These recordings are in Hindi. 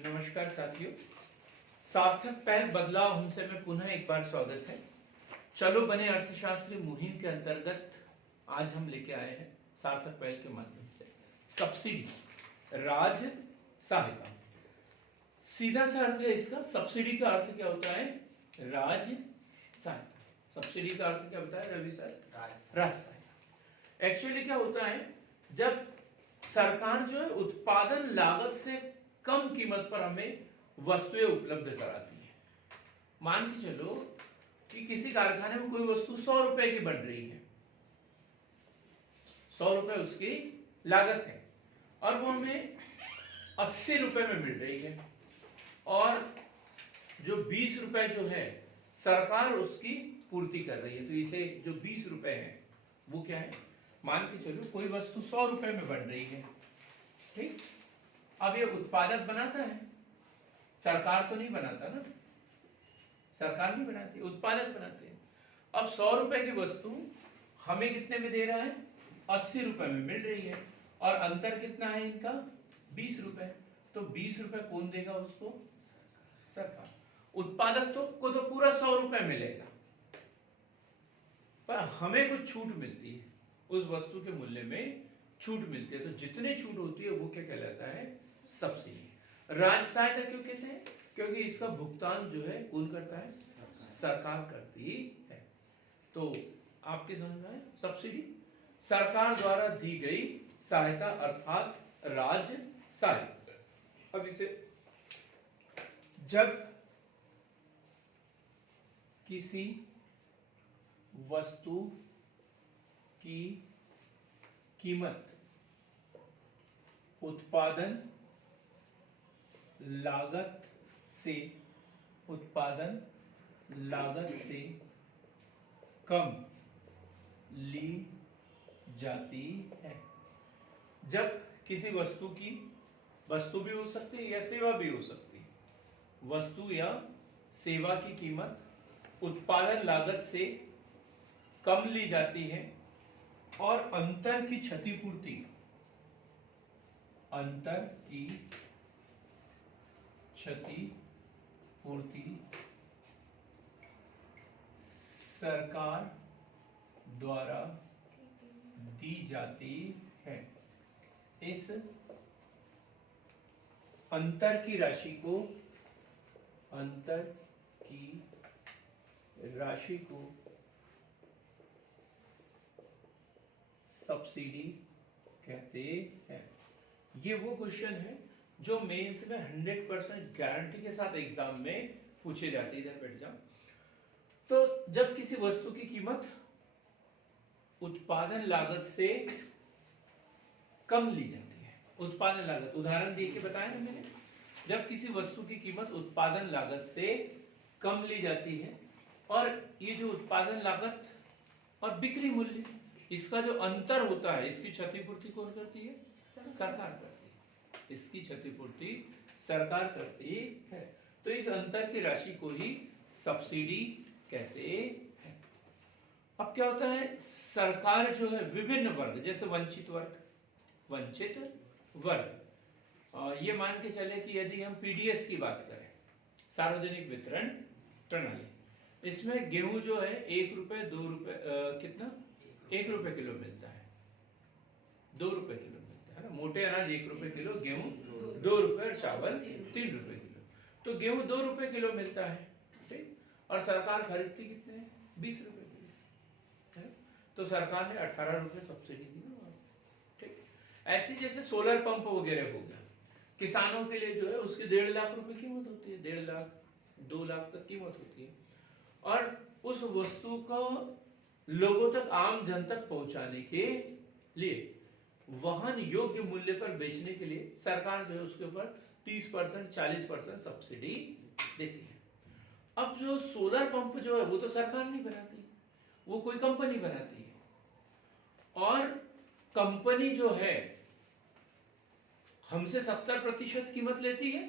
नमस्कार साथियों, सार्थक पहल बदलाव हमसे में पुनः एक बार स्वागत है। चलो बने अर्थशास्त्री मुहिम के अंतर्गत आज हम लेके आए हैं सार्थक पहल के माध्यम से सब्सिडी राज सहायता। सीधा सा अर्थ है इसका। सब्सिडी का अर्थ क्या होता है? राज सहायता। सब्सिडी का अर्थ क्या होता है रवि सर? राज सहायता। एक्चुअली क्या होता है, जब सरकार जो है उत्पादन लागत से कम कीमत पर हमें वस्तुएं उपलब्ध कराती है। मान के चलो कि किसी कारखाने में कोई वस्तु 100 रुपए की बन रही है, 100 रुपए उसकी लागत है और वो हमें 80 रुपए में मिल रही है, और जो 20 रुपए जो है सरकार उसकी पूर्ति कर रही है। तो इसे जो 20 रुपए है वो क्या है? मान के चलो कोई वस्तु 100 रुपए में बन रही है, ठीक। अब ये उत्पादक बनाता है, सरकार तो नहीं बनाता ना, सरकार नहीं बनाती, उत्पादक बनाते हैं। अब 100 रुपए की वस्तु हमें कितने में दे रहा है? 80 रुपए में मिल रही है, और अंतर कितना है इनका? 20 रुपए। तो 20 रुपए कौन देगा उसको? सरकार। उत्पादक को तो पूरा 100 रुपए मिलेगा, पर हमें कुछ छूट मिलती है, उस वस्तु के मूल्य में छूट मिलती है। तो जितनी छूट होती है वो क्या कहलाता है? सब्सिडी। राज सहायता क्यों कहते हैं? क्योंकि इसका भुगतान जो है कौन करता है? सरकार करती है। तो आपके समझ में आए? सब्सिडी सरकार द्वारा दी गई सहायता अर्थात राज सहायता। अब इसे जब किसी वस्तु की कीमत उत्पादन लागत से कम ली जाती है। जब किसी वस्तु भी हो सकती है या सेवा भी हो सकती है, वस्तु या सेवा की कीमत उत्पादन लागत से कम ली जाती है और अंतर की क्षतिपूर्ति सरकार द्वारा दी जाती है। इस अंतर की राशि को सब्सिडी कहते हैं। ये वो क्वेश्चन है जो मेंस में 100% गारंटी के साथ एग्जाम में पूछे जाते हैं। इधर बैठ जाओ। तो जब किसी वस्तु की कीमत उत्पादन लागत से कम ली जाती है, उत्पादन लागत उदाहरण दे के बताया ना मैंने, जब किसी वस्तु की कीमत उत्पादन लागत से कम ली जाती है, और ये जो उत्पादन लागत और बिक्री मूल्य, इसका जो अंतर होता है, इसकी क्षतिपूर्ति कौन करती है? सरकार करती है। इसकी क्षतिपूर्ति सरकार करती है। तो इस अंतर की राशि को ही सब्सिडी कहते हैं। अब क्या होता है, सरकार जो है विभिन्न वर्ग, जैसे वंचित वर्ग, और ये मान के चले कि यदि हम पीडीएस की बात करें, सार्वजनिक वितरण प्रणाली, इसमें गेहूं जो है 1 रुपए 2 रुपए कितना 1 रुपए किलो मिलता है, 2 रुपए किलो मिलता है ना। मोटे अनाज 1 रुपए किलो, गेहूं 2 रुपए और चावल 3 रुपए किलो। तो गेहूं 2 रुपए किलो मिलता है, ठीक, और सरकार खरीदती कितने हैं? 20 रुपए किलो है। तो सरकार ने 18 रुपए सब्सिडी दी, ठीक। ऐसी जैसे सोलर पंप वगैरह हो गया, किसानों के लिए जो है उसकी 1.5 लाख रुपए कीमत होती है, 1.5 लाख 2 लाख तक कीमत होती है, और उस वस्तु को लोगों तक, आम जन तक पहुंचाने के लिए वहन योग्य मूल्य पर बेचने के लिए सरकार जो है उसके ऊपर 30% 40% सब्सिडी देती है। अब जो सोलर पंप जो है वो तो सरकार नहीं बनाती, वो कोई कंपनी बनाती है, और कंपनी जो है हमसे 70% कीमत लेती है,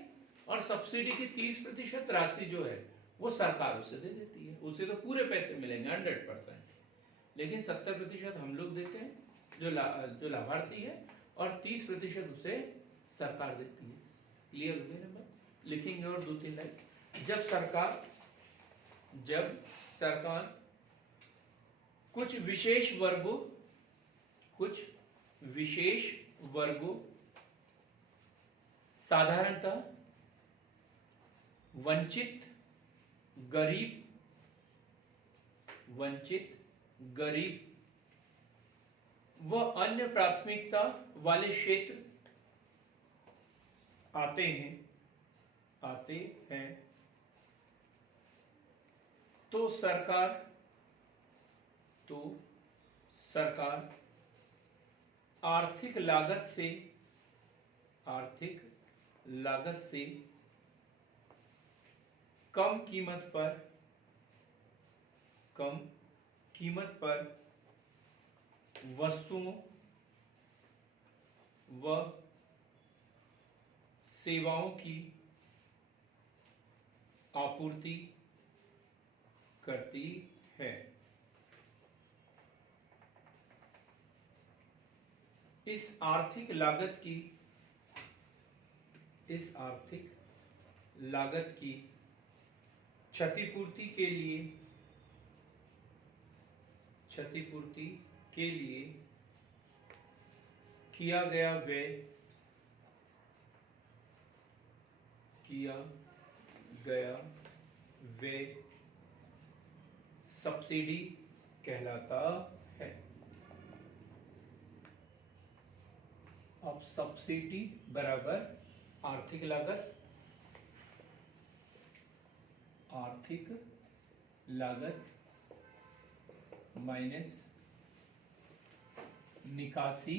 और सब्सिडी की 30% राशि जो है वो सरकार उसे दे देती है। उसे तो पूरे पैसे मिलेंगे 100%, लेकिन 70% हम लोग देते हैं जो लाभार्थी है, और 30% उसे सरकार देती है। क्लियर हो गया ना बात? लिखेंगे और 2-3 लाइन। जब सरकार कुछ विशेष वर्गों साधारणतः वंचित गरीब व अन्य प्राथमिकता वाले क्षेत्र आते हैं तो सरकार आर्थिक लागत से कम कीमत पर वस्तुओं व सेवाओं की आपूर्ति करती है। इस आर्थिक लागत की क्षतिपूर्ति के लिए किया गया व्यय सब्सिडी कहलाता है। अब सब्सिडी बराबर आर्थिक लागत माइनस निकासी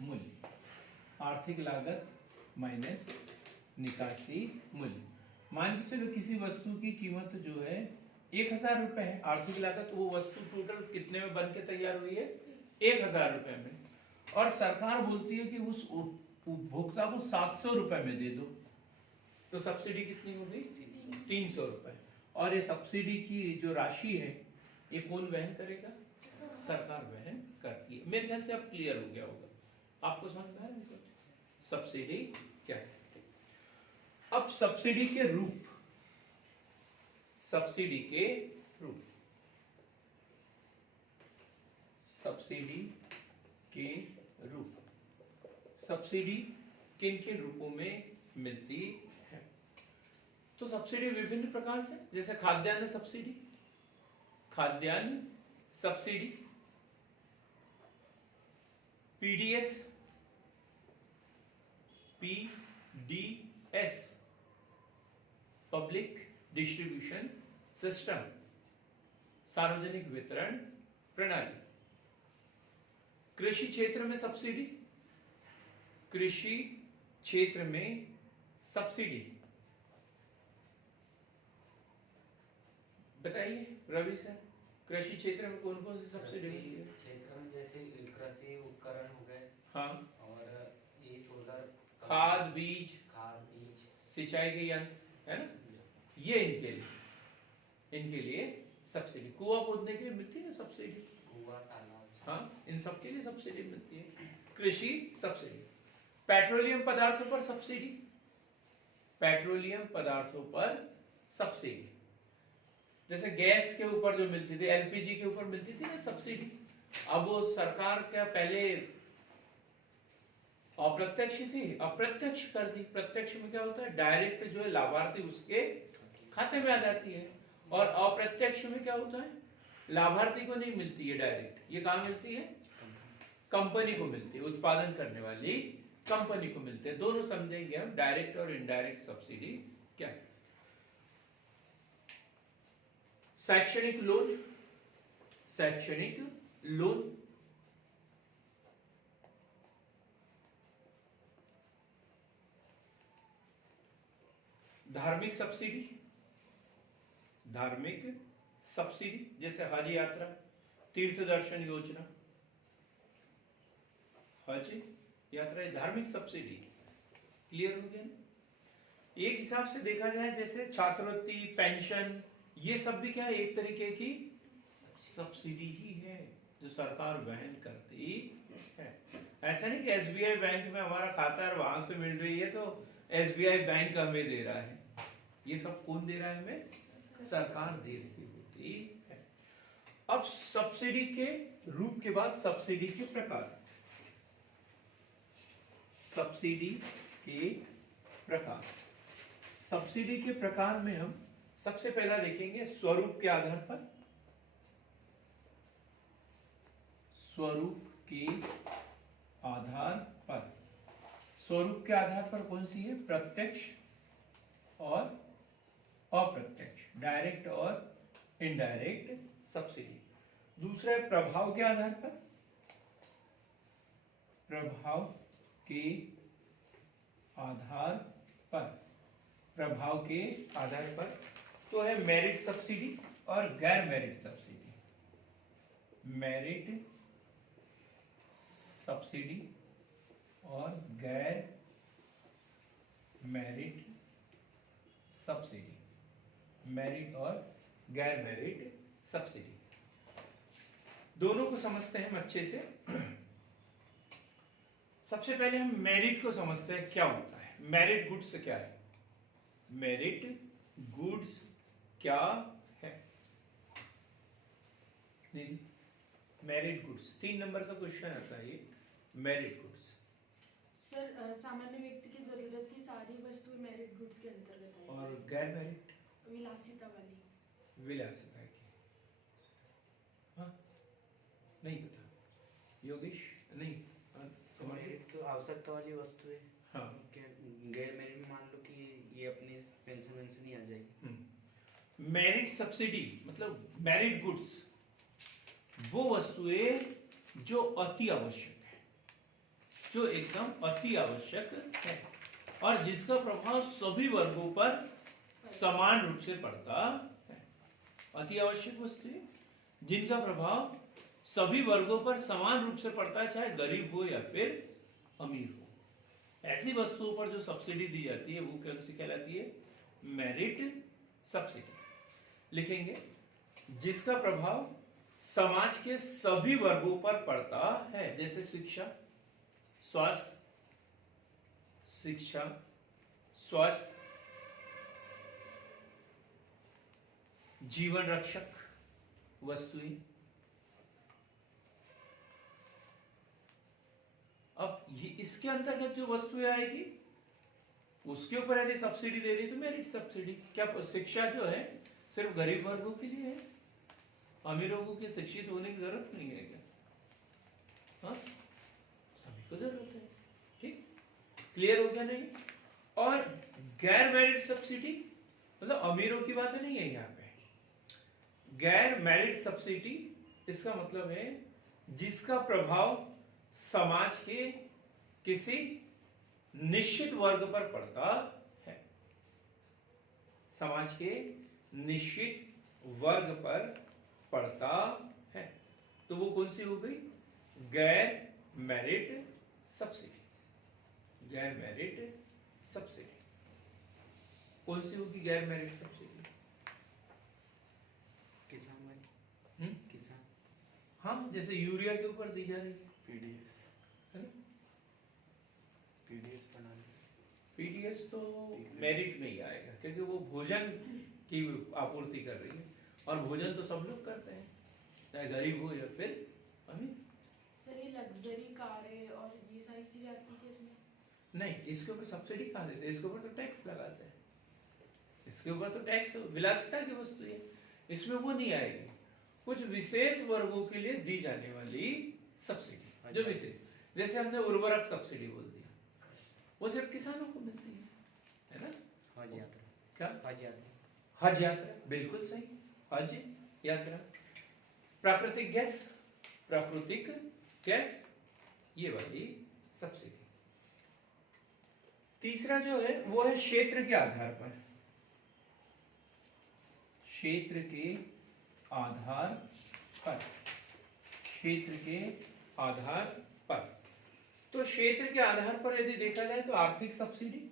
मूल्य। आर्थिक लागत माइनस निकासी मूल्य। मान के चलो किसी वस्तु की कीमत जो है 1000 रुपए है, आर्थिक लागत, वो वस्तु टोटल कितने में बन के तैयार हुई है? 1000 रुपए में, और सरकार बोलती है कि उस उपभोक्ता को 700 रुपए में दे दो, तो सब्सिडी कितनी हो गई? 300 रुपए। और ये सब्सिडी की जो राशि है ये कौन वहन करेगा? सरकार वहन करती है। मेरे ख्याल से अब क्लियर हो गया होगा, आपको समझ में आया सब्सिडी क्या है। अब सब्सिडी के रूप सब्सिडी किन किन रूपों में मिलती है? तो सब्सिडी विभिन्न प्रकार से, जैसे खाद्यान्न subsidy, PDS public distribution system, सार्वजनिक वितरण प्रणाली। कृषि क्षेत्र में सब्सिडी बताइए रवि सर, कृषि क्षेत्र में कौन कौन सी सब्सिडी होती है? क्षेत्र में जैसे कृषि उपकरण हो गए, हाँ, और ये सोलर, खाद बीज सिंचाई के यंत्र, है ना, ये इनके लिए सब्सिडी। कुआं खोदने के लिए मिलती है सब्सिडी, तालाब, हाँ, इन सब के लिए सब्सिडी मिलती है। कृषि सब्सिडी। पेट्रोलियम पदार्थों पर सब्सिडी, जैसे गैस के ऊपर जो मिलती थी, एलपीजी के ऊपर मिलती थी ना सब्सिडी, अब वो सरकार क्या पहले अप्रत्यक्ष थी, अप्रत्यक्ष कर दी। प्रत्यक्ष में क्या होता है? डायरेक्ट जो है लाभार्थी उसके खाते में आ जाती है, और अप्रत्यक्ष में क्या होता है? लाभार्थी को नहीं मिलती है डायरेक्ट, ये कहाँ मिलती है? कंपनी को मिलती है, उत्पादन करने वाली कंपनी को मिलते हैं। दोनों समझेंगे हम, डायरेक्ट और इनडायरेक्ट सब्सिडी क्या है। शैक्षणिक लोन, धार्मिक सब्सिडी, जैसे हज यात्रा, तीर्थ दर्शन योजना, हज यात्रा धार्मिक सब्सिडी। क्लियर हो गया? एक हिसाब से देखा जाए जैसे छात्रवृत्ति, पेंशन, ये सब भी क्या है? एक तरीके की सब्सिडी ही है जो सरकार वहन करती है। ऐसा नहीं कि एसबीआई बैंक में हमारा खाता है और वहां से मिल रही है तो SBI बैंक हमें दे रहा है, ये सब कौन दे रहा है हमें? सरकार दे रही होती है। अब सब्सिडी के रूप के बाद सब्सिडी के प्रकार। सब्सिडी के प्रकार, सब्सिडी के प्रकार में हम सबसे पहला देखेंगे स्वरूप के आधार पर। स्वरूप के आधार पर, स्वरूप के आधार पर कौन सी है? प्रत्यक्ष और अप्रत्यक्ष, डायरेक्ट और इनडायरेक्ट सब्सिडी। दूसरा है प्रभाव के आधार पर। प्रभाव के आधार पर, प्रभाव के आधार पर तो है मेरिट सब्सिडी और गैर मेरिट सब्सिडी। मेरिट सब्सिडी और गैर मेरिट सब्सिडी। मेरिट और गैर मेरिट सब्सिडी दोनों को समझते हैं हम अच्छे से। सबसे पहले हम मेरिट को समझते हैं, क्या होता है मेरिट गुड्स क्या है? मेरिट गुड्स क्या है? मेरिट गुड्स 3 नंबर का क्वेश्चन आता है ये, मेरिट गुड्स। सर सामान्य व्यक्ति की जरूरत की सारी वस्तुएं मेरिट गुड्स के अंतर्गत आएंगी। और गैर मेरिट? विलासिता वाली। विलासिता की, हाँ नहीं पता योगेश? नहीं मेरिट तो आवश्यकता वाली वस्तु है। हाँ। गैर मेरिट में मान लो कि ये अपनी पेंशन वेंशन ही आ जाएगी। मेरिट सब्सिडी मतलब मेरिट गुड्स वो वस्तुएं जो अति आवश्यक है, जो एकदम अति आवश्यक है और जिसका प्रभाव सभी वर्गों पर समान रूप से पड़ता है। अति आवश्यक वस्तुएं जिनका प्रभाव सभी वर्गों पर समान रूप से पड़ता है, चाहे गरीब हो या फिर अमीर हो। ऐसी वस्तुओं पर जो सब्सिडी दी जाती है वो कौन सी कहलाती है? Merit subsidy. लिखेंगे जिसका प्रभाव समाज के सभी वर्गों पर पड़ता है, जैसे शिक्षा, स्वास्थ्य, शिक्षा, स्वास्थ्य, जीवन रक्षक वस्तुएं। अब ये इसके अंतर्गत जो वस्तुएं आएगी उसके ऊपर यदि सब्सिडी दे रही है तो मेरिट सब्सिडी। क्या शिक्षा जो है सिर्फ गरीब वर्गों के लिए है? अमीरों को की शिक्षित होने की जरूरत नहीं है क्या? हाँ, सभी को जरूरत है। ठीक, क्लियर हो गया? नहीं। और गैर मेरिट सब्सिडी मतलब अमीरों की बात नहीं है यहाँ पे। गैर मेरिट सब्सिडी इसका मतलब है जिसका प्रभाव समाज के किसी निश्चित वर्ग पर पड़ता है। समाज के निश्चित वर्ग पर पड़ता है तो वो कौन सी हो गई? गैर मेरिट सब्सिडी। गैर मेरिट सब्सिडी कौन सी होगी? गैर मेरिट सब्सिडी किसान भाई, किसान। हाँ, जैसे यूरिया के ऊपर दी जा रही है पीडीएस, है ना? पीडीएस बनाने। पीडीएस तो मेरिट में ही आएगा क्योंकि वो भोजन की आपूर्ति कर रही है और भोजन तो सब लोग करते हैं, चाहे गरीब हो या फिर अमीर। सर ये लग्जरी कारें और ये सारी चीजें आती है इसमें? नहीं, इसके ऊपर सब्सिडी कहाँ देते हैं? इसके ऊपर तो टैक्स लगाते हैं। इसके ऊपर तो टैक्स विलासिता की वस्तु है, इसमें वो नहीं आएगी। कुछ विशेष वर्गों के लिए दी जाने वाली सब्सिडी जो विशेष, जैसे हमने उर्वरक सब्सिडी बोल दिया, वो सिर्फ किसानों को मिलती है ना? हज यात्रा। क्या? हज यात्रा। हज यात्रा, बिल्कुल सही, हज यात्रा। प्राकृतिक गैस, प्राकृतिक गैस, ये वाली सब्सिडी। तीसरा जो है वो है क्षेत्र के आधार पर। क्षेत्र के आधार पर, क्षेत्र के आधार पर। तो क्षेत्र के आधार पर यदि देखा जाए तो आर्थिक सब्सिडी,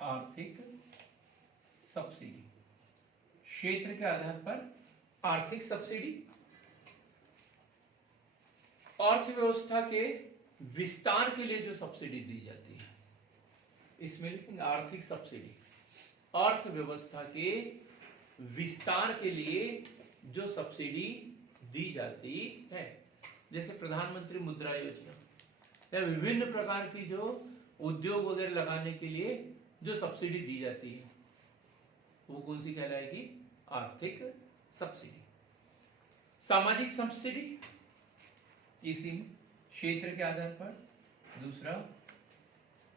आर्थिक सब्सिडी, क्षेत्र के आधार पर आर्थिक सब्सिडी। अर्थव्यवस्था के विस्तार के लिए जो सब्सिडी दी जाती है, इसमें लिखेंगे आर्थिक सब्सिडी, अर्थव्यवस्था के विस्तार के लिए जो सब्सिडी दी जाती है, जैसे प्रधानमंत्री मुद्रा योजना या विभिन्न प्रकार की जो उद्योग वगैरह लगाने के लिए जो सब्सिडी दी जाती है, वो कौन सी कहलाएगी? आर्थिक सब्सिडी। सामाजिक सब्सिडी किसी क्षेत्र के आधार पर, दूसरा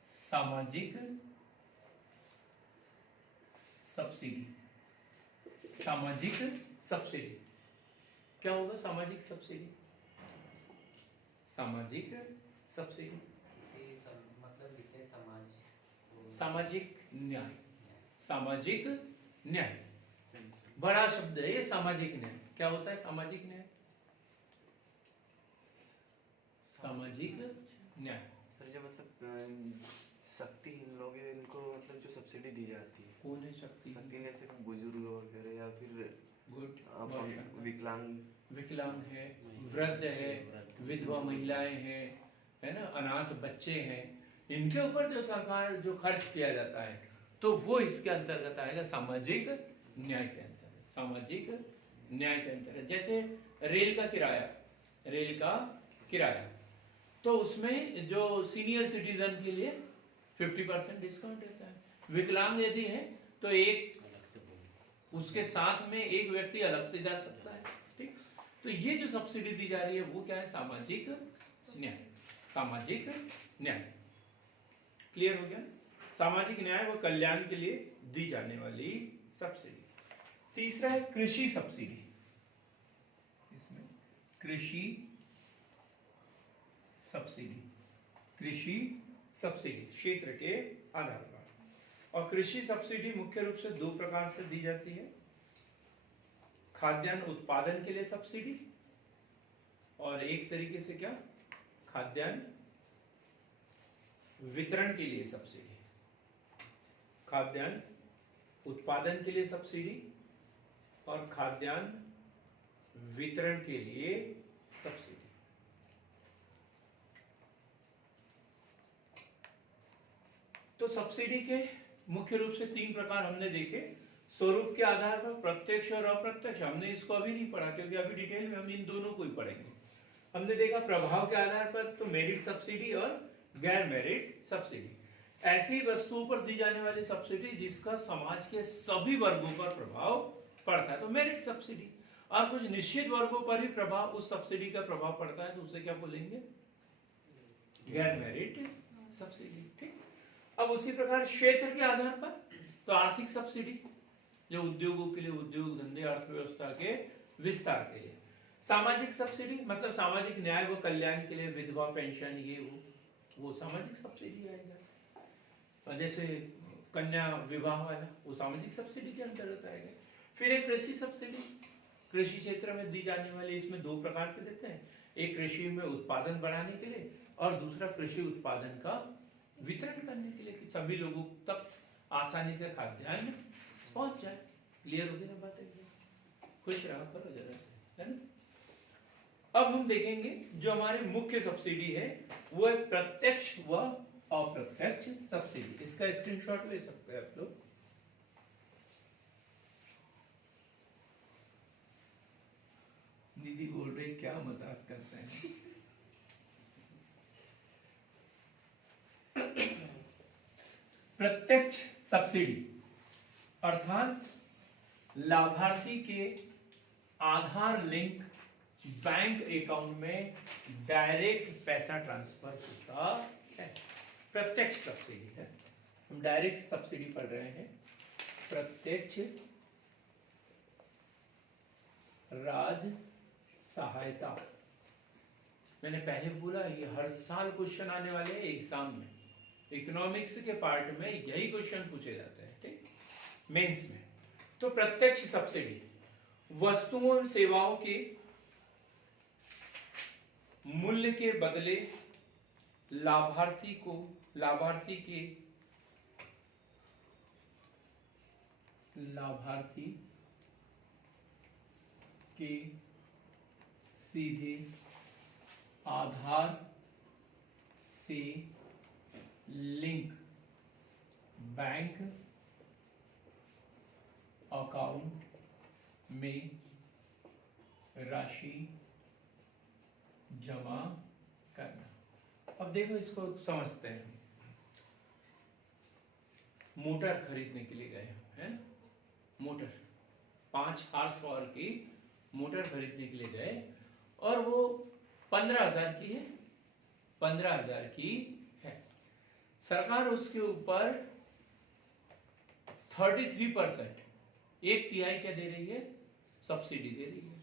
सामाजिक सब्सिडी। सामाजिक सब्सिडी क्या होगा? सामाजिक सब्सिडी, सामाजिक सब्सिडी मतलब विशेष समाज सामाजिक न्याय। सामाजिक न्याय बड़ा शब्द है ये, सामाजिक न्याय। क्या होता है सामाजिक न्याय? सामाजिक न्याय सर जो मतलब शक्तिहीन लोग हैं इनको मतलब जो सब्सिडी दी जाती है, कौन है शक्ति? शक्ति जैसे बुजुर्ग वगैरह या फिर गुड, विकलांग विकलांग है, वृद्ध है, विधवा महिलाएं हैं, है ना, अनाथ बच्चे हैं, इनके ऊपर जो सरकार जो खर्च किया जाता है तो वो इसके अंतर्गत आएगा, सामाजिक न्याय के अंतर्गत। सामाजिक न्याय के अंतर्गत जैसे रेल का किराया, रेल का किराया, तो उसमें जो सीनियर सिटीजन के लिए 50% डिस्काउंट रहता है। विकलांग यदि है तो एक उसके साथ में एक व्यक्ति अलग से जा सकता है, ठीक। तो ये जो सब्सिडी दी जा रही है वो क्या है? सामाजिक न्याय। सामाजिक न्याय क्लियर हो गया? सामाजिक न्याय व कल्याण के लिए दी जाने वाली सब्सिडी। तीसरा है कृषि सब्सिडी। इसमें कृषि सब्सिडी, कृषि सब्सिडी क्षेत्र के आधार पर। और कृषि सब्सिडी मुख्य रूप से दो प्रकार से दी जाती है, खाद्यान्न उत्पादन के लिए सब्सिडी और एक तरीके से क्या, खाद्यान्न वितरण के लिए सब्सिडी। खाद्यान्न उत्पादन के लिए सब्सिडी और खाद्यान्न वितरण के लिए सब्सिडी। तो सब्सिडी के मुख्य रूप से तीन प्रकार हमने देखे, स्वरूप के आधार पर, प्रत्यक्ष और अप्रत्यक्ष। हमने इसको अभी नहीं पढ़ा क्योंकि अभी डिटेल में हम इन दोनों को ही पढ़ेंगे। हमने देखा प्रभाव के आधार पर, तो मेरिट सब्सिडी और गैर मेरिट सब्सिडी। ऐसी वस्तुओं पर दी जाने वाली सब्सिडी जिसका समाज के सभी वर्गों पर प्रभाव पड़ता है तो मेरिट सब्सिडी, और कुछ निश्चित वर्गों पर ही प्रभाव, उस सब्सिडी का प्रभाव पड़ता है तो उसे क्या बोलेंगे? गैर मेरिट सब्सिडी, ठीक। अब उसी प्रकार क्षेत्र के आधार पर, तो आर्थिक सब्सिडी जो उद्योगों के लिए, उद्योग धंधे अर्थव्यवस्था के विस्तार के लिए। सामाजिक सब्सिडी मतलब सामाजिक न्याय व कल्याण के लिए, विधवा पेंशन, ये वो सामाजिक सब्सिडी आएगा। और जैसे कन्या विवाह वाला, वो सामाजिक सब्सिडी के अंतर्गत आएगा। फिर एक कृषि सब्सिडी, कृषि क्षेत्र में दी जाने वाली, इसमें दो प्रकार से देते हैं, एक कृषि में उत्पादन बढ़ाने के लिए और दूसरा कृषि उत्पादन का वितरण करने के लिए कि सभी लोगों तक आसानी से खाद्यान्न पहुंच जाए। क्लियर हो गई ना बात? खुश रहा करो जरा, है ना। अब हम देखेंगे जो हमारी मुख्य सब्सिडी है वो है प्रत्यक्ष व अप्रत्यक्ष सब्सिडी। इसका स्क्रीनशॉट ले सकते हैं आप लोग। दीदी बोल रही क्या मजाक करते हैं। प्रत्यक्ष सब्सिडी अर्थात लाभार्थी के आधार लिंक बैंक अकाउंट में डायरेक्ट पैसा ट्रांसफर होता है, प्रत्यक्ष सब्सिडी है। हम डायरेक्ट सब्सिडी पढ़ रहे हैं। प्रत्यक्ष राज सहायता, मैंने पहले बोला ये हर साल क्वेश्चन आने वाले हैं एग्जाम में। इकोनॉमिक्स के पार्ट में यही क्वेश्चन पूछे जाते हैं, ठीक, मेंस में। तो प्रत्यक्ष सब्सिडी वस्तुओं और सेवाओं के मूल्य के बदले लाभार्थी के सीधे आधार से लिंक बैंक अकाउंट में राशि जमा करना। अब देखो इसको समझते हैं। मोटर खरीदने के लिए गए हैं, मोटर 5 हॉर्स पावर की मोटर खरीदने के लिए गए और वो 15,000 की है, 15,000 की है। सरकार उसके ऊपर 33%, 1/3 क्या दे रही है, सब्सिडी दे रही है।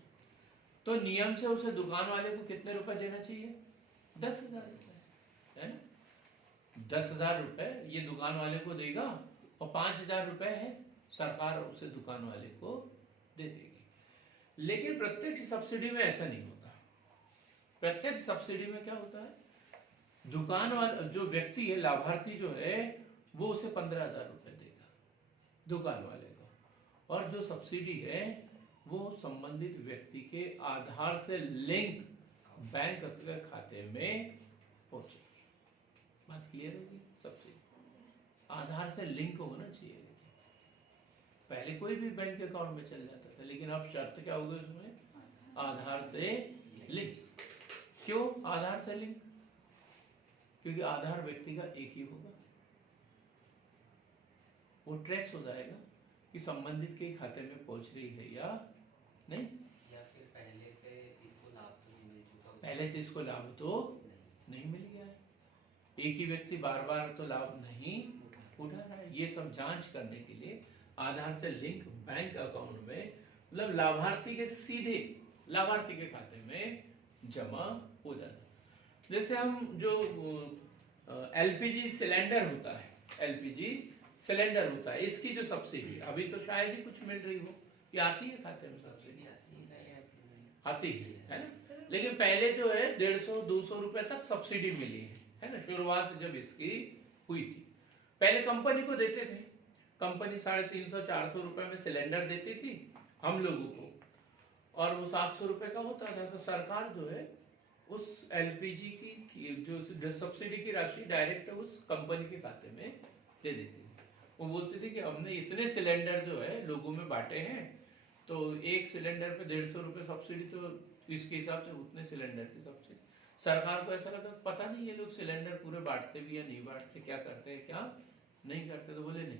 तो नियम से उसे दुकान वाले को कितने रुपए देना चाहिए, 10,000 रुपए, है ना। 10,000 रुपए ये दुकान वाले को देगा और 5,000 रुपए है सरकार उसे दुकान वाले को दे देगी। लेकिन प्रत्यक्ष सब्सिडी में ऐसा नहीं होता। प्रत्यक्ष सब्सिडी में क्या होता है, दुकान वाला जो व्यक्ति है, लाभार्थी जो है, वो उसे 15,000 रुपए देगा दुकान वाले को, और जो सब्सिडी है वो संबंधित व्यक्ति के आधार से लिंक बैंक के खाते में पहुंचेगी। बात क्लियर होगी। सबसे आधार से लिंक होना चाहिए। पहले कोई भी बैंक अकाउंट में चल जाता था, लेकिन अब शर्त क्या होगी उसमें, आधार से लिंक। क्यों आधार से लिंक, क्योंकि आधार व्यक्ति का एक ही होगा, वो ट्रेस हो जाएगा कि संबंधित के खाते में पहुंच रही है या नहीं, या फिर पहले से इसको लाभ तो मिल चुका, पहले से इसको लाभ तो नहीं मिल गया है। एक ही व्यक्ति बार बार तो लाभ नहीं उठा रहा है। ये सब जांच करने के लिए आधार से लिंक बैंक अकाउंट में, मतलब लाभार्थी के सीधे लाभार्थी के खाते में जमा हो जाता है। जैसे हम जो एलपीजी सिलेंडर होता है, एलपीजी सिलेंडर होता है, इसकी जो सब्सिडी अभी तो शायद ही कुछ मिल रही हो, ये आती है खाते में, सब्सिडी आती है ना। लेकिन पहले जो है 150-200 रुपए तक सब्सिडी मिली है ना, शुरुआत जब इसकी हुई थी। पहले कंपनी को देते थे, कंपनी 350-400 रुपए में सिलेंडर देती थी हम लोगों को, और वो 700 रुपए का होता था। तो सरकार जो है उस एलपीजी की जो सब्सिडी की राशि डायरेक्ट उस कंपनी के खाते में दे देती थी। वो बोलते थे कि हमने इतने सिलेंडर जो है लोगों में बांटे हैं, तो एक सिलेंडर पे 150 रुपए सब्सिडी, तो इसके हिसाब से उतने सिलेंडर की सब्सिडी। सरकार को ऐसा लगता पता नहीं ये लोग सिलेंडर पूरे बांटते भी या नहीं बांटते, क्या करते हैं क्या नहीं करते। तो बोले नहीं,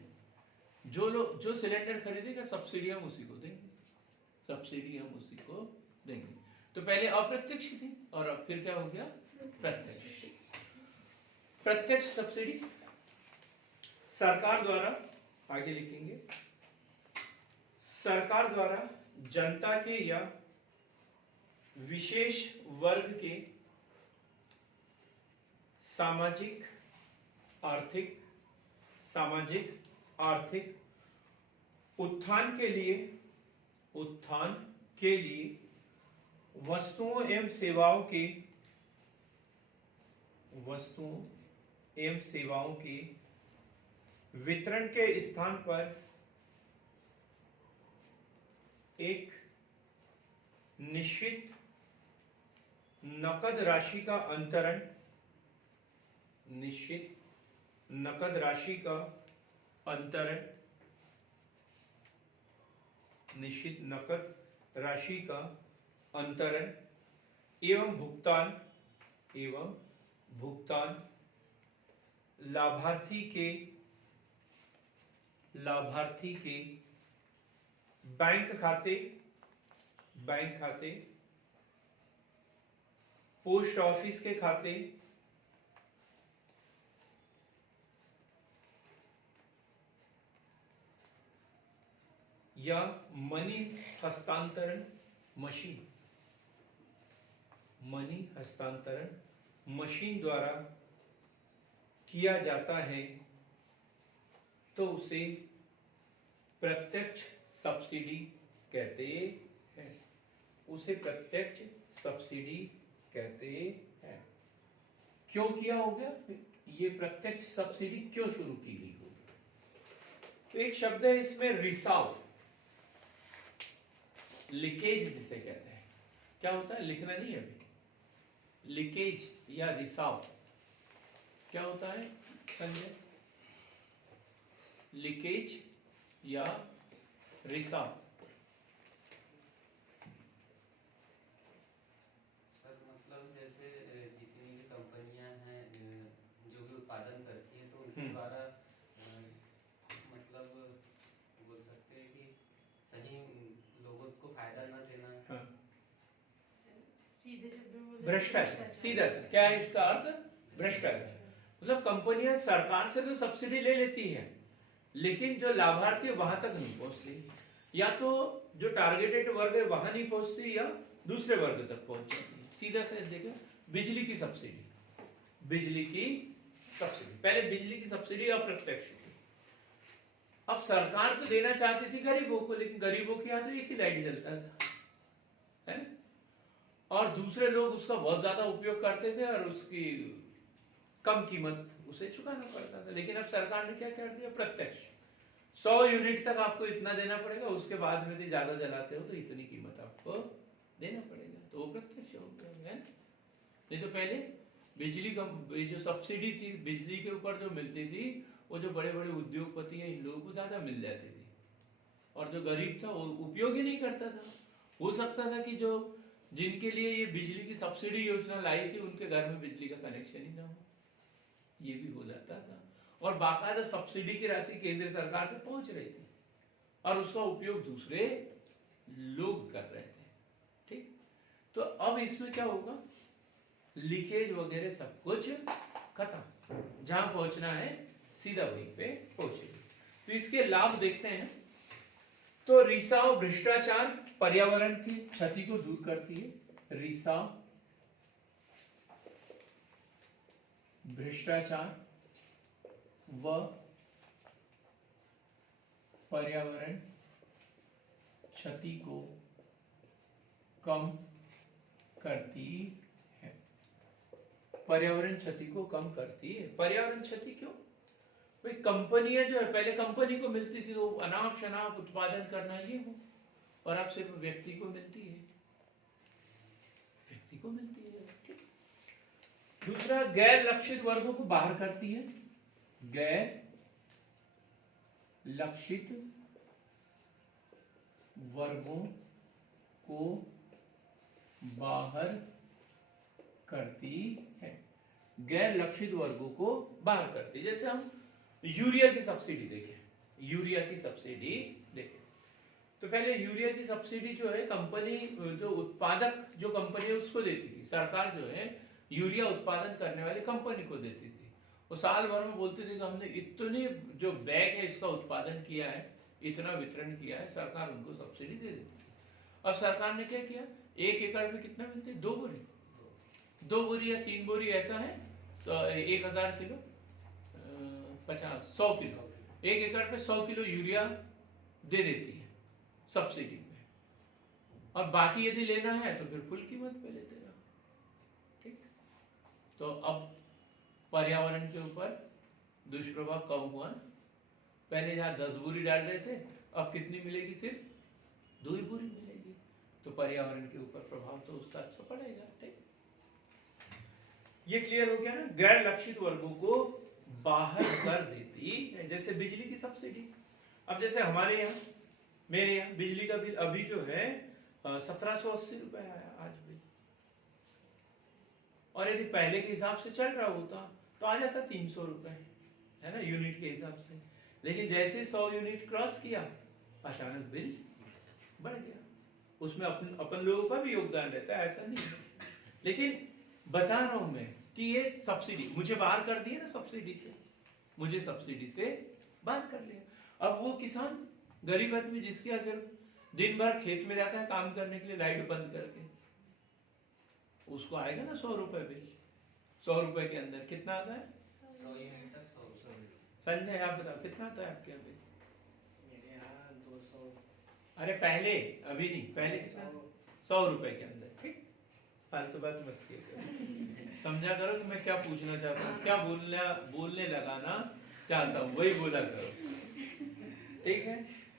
जो सिलेंडर खरीदेगा सब्सिडी हम उसी को देंगे, सब्सिडी हम उसी को देंगे। तो पहले अप्रत्यक्ष थी और अब फिर क्या हो गया, प्रत्यक्ष। प्रत्यक्ष सब्सिडी सरकार द्वारा, आगे लिखेंगे, सरकार द्वारा जनता के या विशेष वर्ग के सामाजिक आर्थिक उत्थान के लिए वस्तुओं एवं सेवाओं के वितरण के स्थान पर एक निश्चित नकद राशि का अंतरण, एवं भुगतान लाभार्थी के बैंक खाते, पोस्ट ऑफिस के खाते, या मनी हस्तांतरण मशीन द्वारा किया जाता है, तो उसे प्रत्यक्ष सब्सिडी कहते हैं। क्यों किया हो गया ये प्रत्यक्ष सब्सिडी, क्यों शुरू की गई होगी? तो एक शब्द है इसमें रिसाव, लीकेज जिसे कहते हैं। क्या होता है, लिखना नहीं है अभी, लीकेज या रिसाव। क्या होता है संजय? लीकेज या रिसाव? सर मतलब जैसे जितनी भी कंपनियां हैं जो भी उत्पादन करती हैं तो उनके द्वारा मतलब बोल सकते हैं कि सही लोगों को फायदा न देना। हाँ। सीधे शब्दों में बोले भ्रष्टाचार, सीधा सा क्या है इसका अर्थ? भ्रष्टाचार। मतलब कंपनियां सरकार से तो सब्सिडी ले लेती है, लेकिन जो लाभार्थी है वहां तक नहीं पहुंचती, या तो जो टारगेटेड वर्ग है वहां नहीं पहुंचती, या दूसरे वर्ग तक पहुंच जाती है। सीधा से देखो, बिजली की सब्सिडी, बिजली की सब्सिडी, पहले बिजली की सब्सिडी अप्रत्यक्ष थी, अब सरकार तो देना चाहती थी गरीबों को, लेकिन गरीबों के यहाँ तो एक ही लाइट जलता था, है ना? और दूसरे लोग उसका बहुत ज्यादा उपयोग करते थे और उसकी कम कीमत उसे चुकाना पड़ता था। लेकिन अब सरकार ने क्या कर दिया? प्रत्यक्ष 100 यूनिट तक आपको इतना देना पड़ेगा, उसके बाद में यदि ज्यादा जलाते हो तो इतनी कीमत आपको देना पड़ेगा, तो वो प्रत्यक्ष हो गया है। नहीं तो पहले बिजली का जो सब्सिडी थी बिजली के ऊपर जो मिलती थी, वो जो बड़े बड़े उद्योगपति हैं इन लोगों को ज्यादा मिल जाती थी, और जो गरीब था वो उपयोग ही नहीं करता था। हो सकता था कि जो जिनके लिए ये बिजली की सब्सिडी योजना लाई थी उनके घर में बिजली का कनेक्शन ही ना हो, ये भी हो जाता था। और बाकायदा सब्सिडी की राशि केंद्र सरकार से पहुंच रही थी और उसका उपयोग दूसरे लोग कर रहे थे, ठीक। तो अब इसमें क्या होगा? लीकेज वगैरह सब कुछ खत्म, जहां पहुंचना है सीधा वहीं पे पहुंचेगी। तो इसके लाभ देखते हैं। तो रिसाव, भ्रष्टाचार पर्यावरण की क्षति को दूर करती है। रिसाव, भ्रष्टाचार व पर्यावरण क्षति को कम करती है। पर्यावरण क्षति को कम करती है। पर्यावरण क्षति क्यों? भाई कंपनियां जो है, पहले कंपनी को मिलती थी वो अनाप शनाप उत्पादन करना ये हो, और अब सिर्फ व्यक्ति को मिलती है, व्यक्ति को मिलती है, ठीक। दूसरा, गैर लक्षित वर्गों को बाहर करती है। गैर लक्षित वर्गों को बाहर करती है। गैर लक्षित वर्गों को बाहर करती है। जैसे हम यूरिया की सब्सिडी देखें, यूरिया की सब्सिडी देखें, तो पहले यूरिया की सब्सिडी जो है कंपनी, जो उत्पादक जो कंपनी है उसको देती थी। सरकार जो है यूरिया उत्पादन करने वाली कंपनी को देती थी। वो साल भर में बोलते थे कि हमने इतने जो बैग है इसका उत्पादन किया है, इतना वितरण किया है, सरकार उनको सब्सिडी दे देती थी। अब सरकार ने क्या किया? 1 एकड़ में कितना मिलते? 2 बोरी, 2 बोरी या 3 बोरी ऐसा है, 1000 किलो, 100 किलो, 1 एकड़ पे 100 किलो यूरिया दे देती है सब्सिडी में, और बाकी यदि लेना है तो फिर फुल कीमत पे लेते रहो, ठीक। तो अब पर्यावरण के ऊपर दुष्प्रभाव कम हुआ। पहले जहां 10 बोरी डाल रहे थे, अब कितनी मिलेगी? सिर्फ 2 ही बोरी मिलेगी। तो पर्यावरण के ऊपर प्रभाव तो उसका अच्छा पड़ेगा, ठीक। ये क्लियर हो गया ना? गैर लक्षित वर्गों को बाहर कर देती है, जैसे बिजली की सब्सिडी। अब जैसे हमारे यहाँ, मेरे यहाँ बिजली का बिल अभी जो है 1780 रुपए आया आज भी, और यदि पहले के हिसाब से चल रहा होता तो आ जाता 300 रुपए, है ना, यूनिट के हिसाब से। लेकिन जैसे 100 यूनिट क्रॉस किया, अचानक बिल बढ़ गया। उसमें अपन लोगों का भी योगदान रहता है, ऐसा नहीं है। लेकिन बता रहा हूं मैं कि ये सब्सिडी मुझे बाहर कर दी है ना, सब्सिडी से, मुझे सब्सिडी से बाहर कर लिया। अब वो किसान, गरीब आदमी जिसके यहाँ सिर्फ दिन भर खेत में जाता है काम करने के लिए लाइट बंद करके, उसको आएगा ना 100 रुपए बिल। 100 रुपए के अंदर कितना आता है? 100 यूनिट तक 100। संजय आप बताओ कितना आता है आपके यहाँ बिल? मेरे यहाँ 200। अरे पहले, अभी नहीं, पहले कितना? 100 रुपए के अंदर, ठीक। फालतू बात मत किया, समझा करो कि मैं क्या पूछना चाहता हूँ, क्या बोलने लगाना चाहता हूँ, वही बोला करो, ठीक है।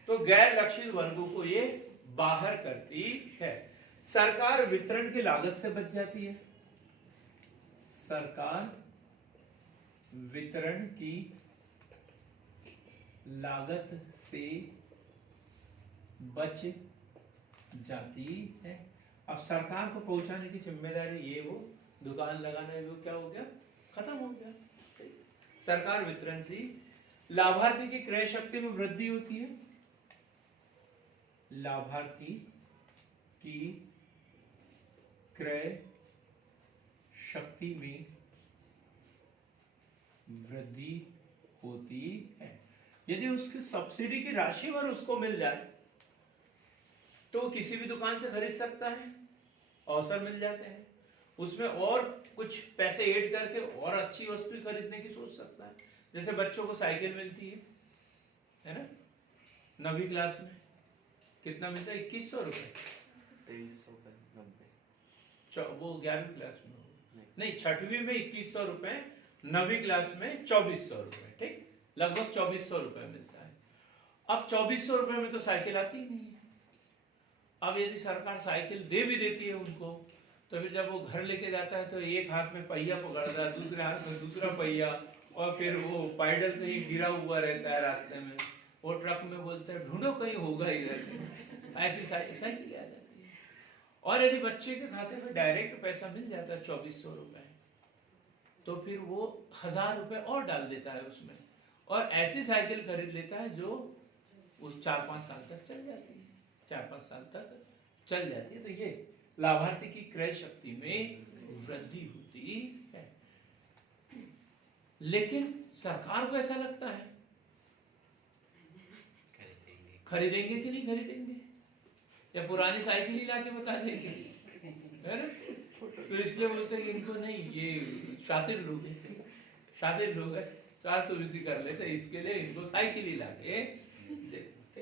तो गैर लक्षित वर्गों को ये बाहर करती है। सरकार वितरण की लागत से बच जाती है। सरकार वितरण की लागत से बच जाती है। अब सरकार को पहुंचाने की जिम्मेदारी ये वो दुकान लगाना है, वो क्या हो गया, खत्म हो गया। सरकार वितरण से लाभार्थी की क्रय शक्ति में वृद्धि होती है। लाभार्थी की क्रय शक्ति में वृद्धि होती है। यदि उसकी सब्सिडी की राशि पर उसको मिल जाए तो वो किसी भी दुकान से खरीद सकता है, अवसर मिल जाते हैं, उसमें और कुछ पैसे ऐड करके और अच्छी वस्तु खरीदने की सोच सकता है। जैसे बच्चों को साइकिल मिलती है ना, 9वीं क्लास में कितना मिलता है, 2100 रुपए, 2390। वो 11वीं क्लास में नहीं, 6वीं में 2100 रुपए, 9वीं क्लास में 2400 रुपए, ठीक, लगभग 2400 रुपए मिलता है। अब 2400 रुपए में तो साइकिल आती ही नहीं है। अब यदि सरकार साइकिल दे भी देती है उनको, तो फिर जब वो घर लेके जाता है तो एक हाथ में पहिया पकड़ता है, दूसरे हाथ में दूसरा पहिया, और फिर वो पैडल कहीं गिरा हुआ रहता है रास्ते में, वो ट्रक में बोलते हैं ढूंढो कहीं होगा इधर, ऐसी साइकिल आ जाती है। और यदि बच्चे के खाते में डायरेक्ट पैसा मिल जाता है 2400 रुपए, तो फिर वो 1000 रुपए और डाल देता है उसमें, और ऐसी साइकिल खरीद लेता है जो उस 4-5 साल तक चल जाती है, 4-5 साल तक चल जाती है। तो ये लाभार्थी की क्रय शक्ति में वृद्धि होती है। लेकिन सरकार को ऐसा लगता है खरीदेंगे कि नहीं खरीदेंगे, या पुरानी साइकिल ही लाके बता देंगे, है ना, तो इसलिए बोलते हैं कि इनको नहीं, ये शातिर लोग हैं, शातिर लोग हैं, 420 कर लेते, इसके लिए इनको साइकिल ही लाके देते।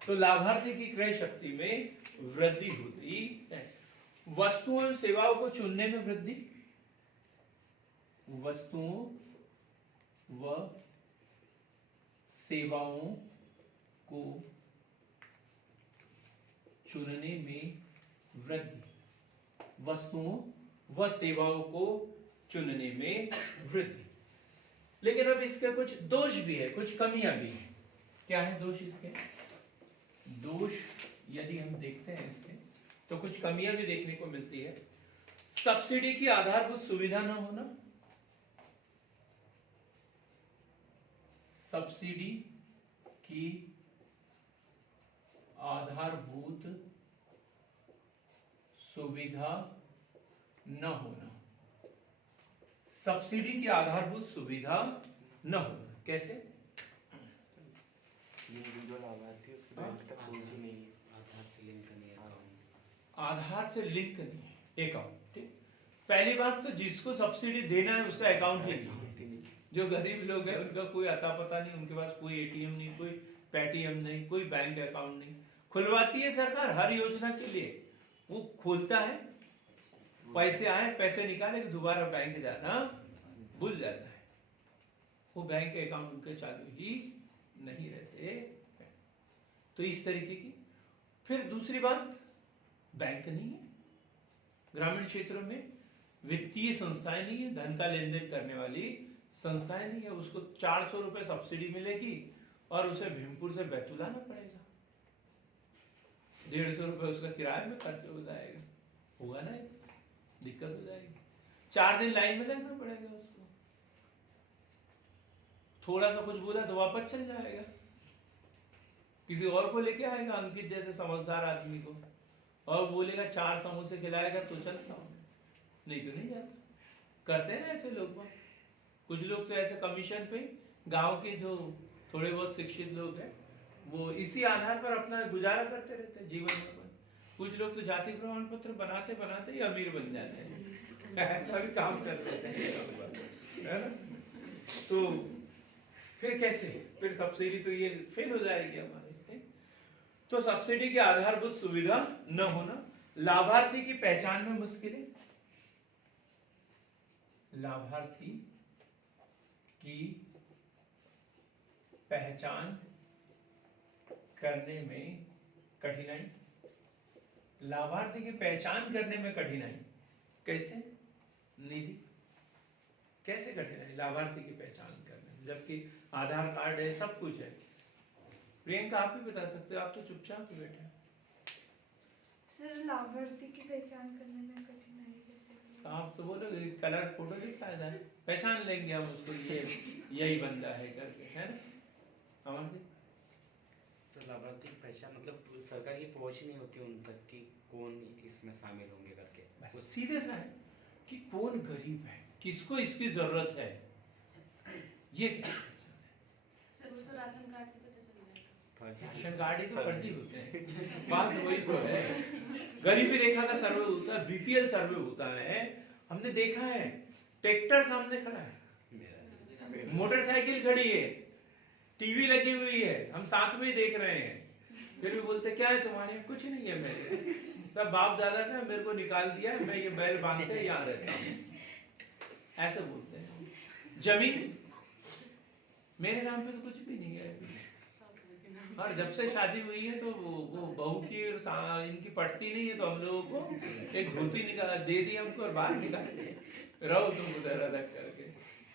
तो लाभार्थी की क्रय शक्ति में वृद्धि होती है। वस्तुओं एवं सेवाओं को चुनने में वृद्धि, वस्तुओं व सेवाओं को चुनने में वृद्धि, वस्तुओं व सेवाओं को चुनने में वृद्धि। लेकिन अब इसके कुछ दोष भी है, कुछ कमियां भी हैं। क्या है दोष इसके? दोष यदि हम देखते हैं इसके, तो कुछ कमियां भी देखने को मिलती है। सब्सिडी की आधारभूत सुविधा न होना, सब्सिडी की आधारभूत सुविधा न होना, सब्सिडी की आधारभूत सुविधा न होना। कैसे? ये जो लाभार्थी है उसके बैंक तक पहुंच ही नहीं है, आधार से लिंक नहीं है अकाउंट, आधार से लिंक नहीं है अकाउंट। ठीक, पहली बात तो जिसको सब्सिडी देना है उसका अकाउंट ही नहीं है। जो गरीब लोग हैं उनका कोई अता पता नहीं, उनके पास कोई एटीएम नहीं, कोई पेटीएम नहीं, कोई बैंक अकाउंट नहीं। खुलवाती है सरकार हर योजना के लिए, वो खोलता है, पैसे आए, पैसे निकाले, दोबारा बैंक जाना भूल जाता है। वो बैंक के अकाउंट उनके चालू ही नहीं रहते। तो इस तरीके की। फिर दूसरी बात, बैंक नहीं है ग्रामीण क्षेत्रों में, वित्तीय संस्थाएं नहीं है, धन का लेन देन करने वाली संस्थाएं नहीं है। उसको 400 रुपए सब्सिडी मिलेगी और उसे भीमपुर से बैतूल आना पड़ेगा, 150 रुपए उसका किराए में खर्च हो जाएगा, होगा ना, दिक्कत हो जाएगी। 4 दिन लाइन में लगना पड़ेगा उसको, थोड़ा सा कुछ बोला तो वापस चल जाएगा, किसी और को लेके आएगा, अंकित जैसे समझदार आदमी को, और बोलेगा 4 समोसे खिलाएगा तो चलता हूं, नहीं तो नहीं जाता। करते हैं ना ऐसे लोग। कुछ लोग तो ऐसे कमीशन पे, गांव के जो थोड़े बहुत शिक्षित लोग हैं, वो इसी आधार पर अपना गुजारा करते रहते हैं जीवन में। कुछ लोग तो जाति प्रमाण पत्र बनाते बनाते ही अमीर बन जाते हैं, ऐसा भी काम करते हैं, तो फिर कैसे, फिर सब्सिडी तो ये फेल हो जाएगी हमारी। तो सब्सिडी की आधारभूत सुविधा न होना, लाभार्थी की पहचान में मुश्किलें, लाभार्थी की पहचान करने में कठिनाई, लाभार्थी की पहचान करने में कठिनाई। कैसे? निधि, कैसे कठिन है लाभार्थी की पहचान करने में, जबकि आधार कार्ड है, सब कुछ है। प्रियंका आप भी बता सकते हो, आप तो चुपचाप ही बैठे हैं। सर लाभार्थी की पहचान करने में कठिनाई कैसे होगी? तो आप तो बोलोगे कलर फोटो दिखता है, पहचान लेंगे हम उसको, ये यही बंदा है करके, है ना? अमन जी? तो लाभार्थी की पहचान मतलब सरकार की पहुंच नहीं होती उन तक कि कौन इसमें शामिल होंगे करके। बस सीधे सा है कि कौन गरीब है, किसको इसकी जरूरत है, ये क्या पहचान है। सर वो तो राशन कार्ड से पता चल जाएगा। राशन कार्ड ही तो फर्जी होते हैं, बात वही तो है। गरीबी रेखा का सर्वे होता है, बीपीएल सर्वे होता है, हमने देखा है। ट्रैक्टर सामने खड़ा है, मोटरसाइकिल खड़ी है, टीवी लगी हुई है, हम साथ में ही देख रहे हैं, फिर भी बोलते क्या है तुम्हारे? कुछ नहीं है मेरे, सब बाप दादा ने मेरे को निकाल दिया, मैं ये बैल बांध के यहाँ रहता हूँ, ऐसे बोलते हैं। जमीन मेरे नाम पे तो कुछ भी नहीं है, और जब से शादी हुई है तो वो बहू की इनकी पटती नहीं है, तो हम लोगों को एक धोती निकाल दे दी हमको और बाहर निकाल दिए, रहो तुम उधर अदर करके,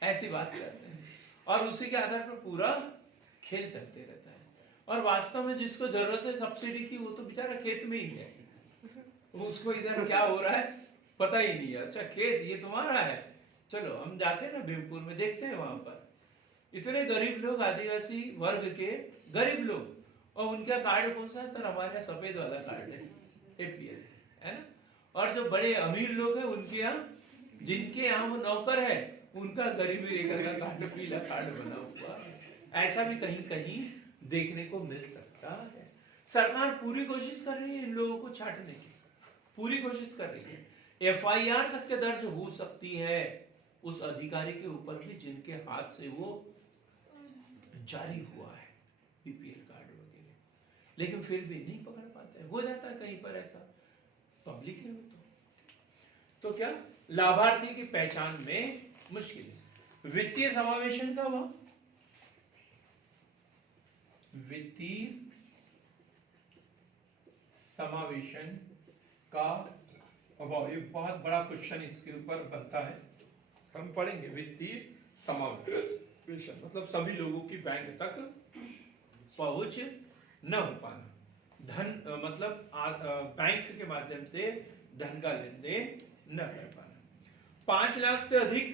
ऐसी बात करते हैं। और उसी के आधार पर पूरा खेल चलते रहता है। और वास्तव में जिसको जरूरत है सब्सिडी की, वो तो बेचारा खेत में ही है, उसको इधर क्या हो रहा है पता ही नहीं है। अच्छा खेत ये तुम्हारा है, चलो हम जाते हैं ना भीमपुर में, देखते हैं वहां पर इतने गरीब लोग, आदिवासी वर्ग के गरीब लोग, और उनका कार्ड कौन सा है? सर हमारे यहाँ सफेद वाला कार्ड है, एपीएल, है ना? और जो बड़े अमीर लोग हैं उनके यहाँ, जिनके यहाँ वो नौकर है, उनका गरीबी रेखा का कार्ड पीला कार्ड बना हुआ है। ऐसा भी कहीं कहीं देखने को मिल सकता है। सरकार पूरी कोशिश कर रही है इन लोगों को छांटने की, पूरी कोशिश कर रही है। एफआईआर तक के दर्ज हो सकती है उस अधिकारी के ऊपर भी जिनके हाथ से वो जारी हुआ है बीपीएल कार्ड वगैरह, लेकिन फिर भी नहीं पकड़ पाते, हो जाता है कहीं पर ऐसा, पब्लिक है वो तो क्या लाभार्थी की पहचान में मुश्किल है। वित्तीय समावेशन का हुआ, वित्तीय समावेशन का अभाव, एक बहुत बड़ा क्वेश्चन इसके ऊपर बनता है, हम पढ़ेंगे। वित्तीय समावेशन मतलब सभी लोगों की बैंक तक पहुंच न हो पाना, धन मतलब बैंक के माध्यम से धन का लेन देन न कर पाना। 5 लाख से अधिक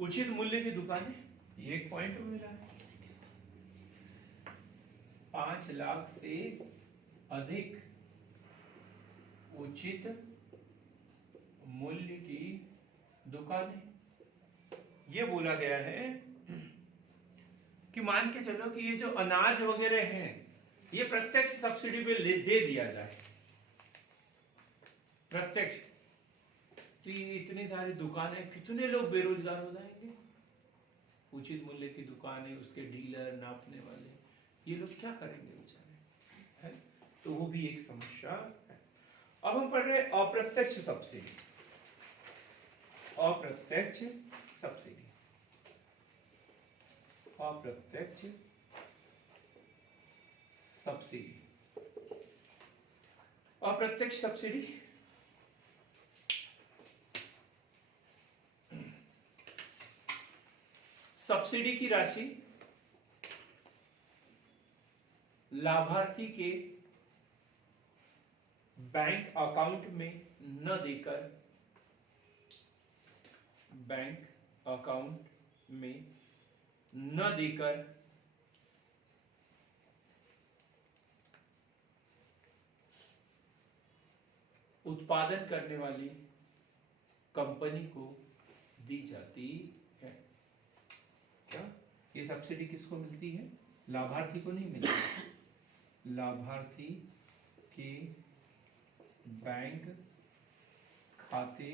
उचित मूल्य की दुकानें, ये एक पॉइंट मिला है। 5 लाख से अधिक उचित मूल्य की दुकानें, ये बोला गया है कि मान के चलो कि ये जो अनाज वगैरह है ये प्रत्यक्ष सब्सिडी पे दे दिया जाए, प्रत्यक्ष, तो ये इतनी सारी दुकानें, कितने लोग बेरोजगार हो जाएंगे। उचित मूल्य की दुकानें, उसके डीलर, नापने वाले, ये लोग क्या करेंगे बेचारे, है? तो वो भी एक समस्या है। अब हम पढ़ रहे हैं अप्रत्यक्ष सब्सिडी। अप्रत्यक्ष सब्सिडी, अप्रत्यक्ष सब्सिडी, अप्रत्यक्ष सब्सिडी सब्सिडी की राशि लाभार्थी के बैंक अकाउंट में न देकर, बैंक अकाउंट में न देकर उत्पादन करने वाली कंपनी को दी जाती है। क्या ये सब्सिडी किसको मिलती है? लाभार्थी को नहीं मिलती, लाभार्थी के बैंक खाते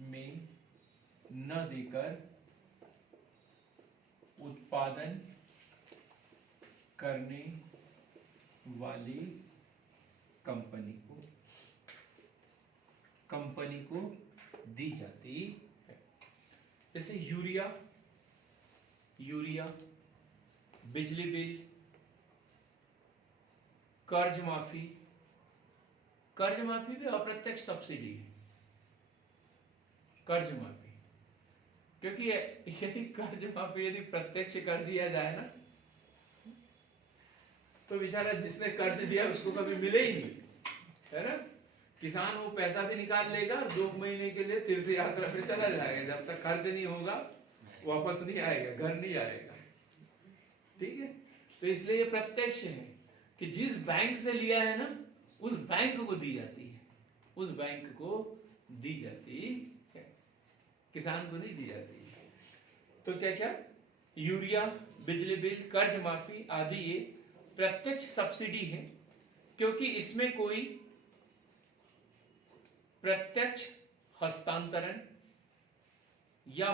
में न देकर उत्पादन करने वाली कंपनी को दी जाती है। जैसे यूरिया, बिजली बिल, कर्ज माफी भी अप्रत्यक्ष सब्सिडी है। कर्ज माफी क्योंकि यदि कर्ज माफी यदि प्रत्यक्ष कर दिया जाए ना, तो बेचारा जिसने कर्ज दिया उसको कभी मिले ही नहीं, है ना। किसान वो पैसा भी निकाल लेगा, 2 महीने के लिए तीर्थ यात्रा पे चला जाएगा, जब तक खर्च नहीं होगा वापस नहीं आएगा, घर नहीं आएगा। ठीक है, तो इसलिए ये प्रत्यक्ष है कि जिस बैंक से लिया है ना, उस बैंक को दी जाती है, उस बैंक को दी जाती है, किसान को नहीं दी जाती है। तो क्या क्या, यूरिया, बिजली बिल, कर्ज माफी आदि ये प्रत्यक्ष सब्सिडी है, क्योंकि इसमें कोई प्रत्यक्ष हस्तांतरण या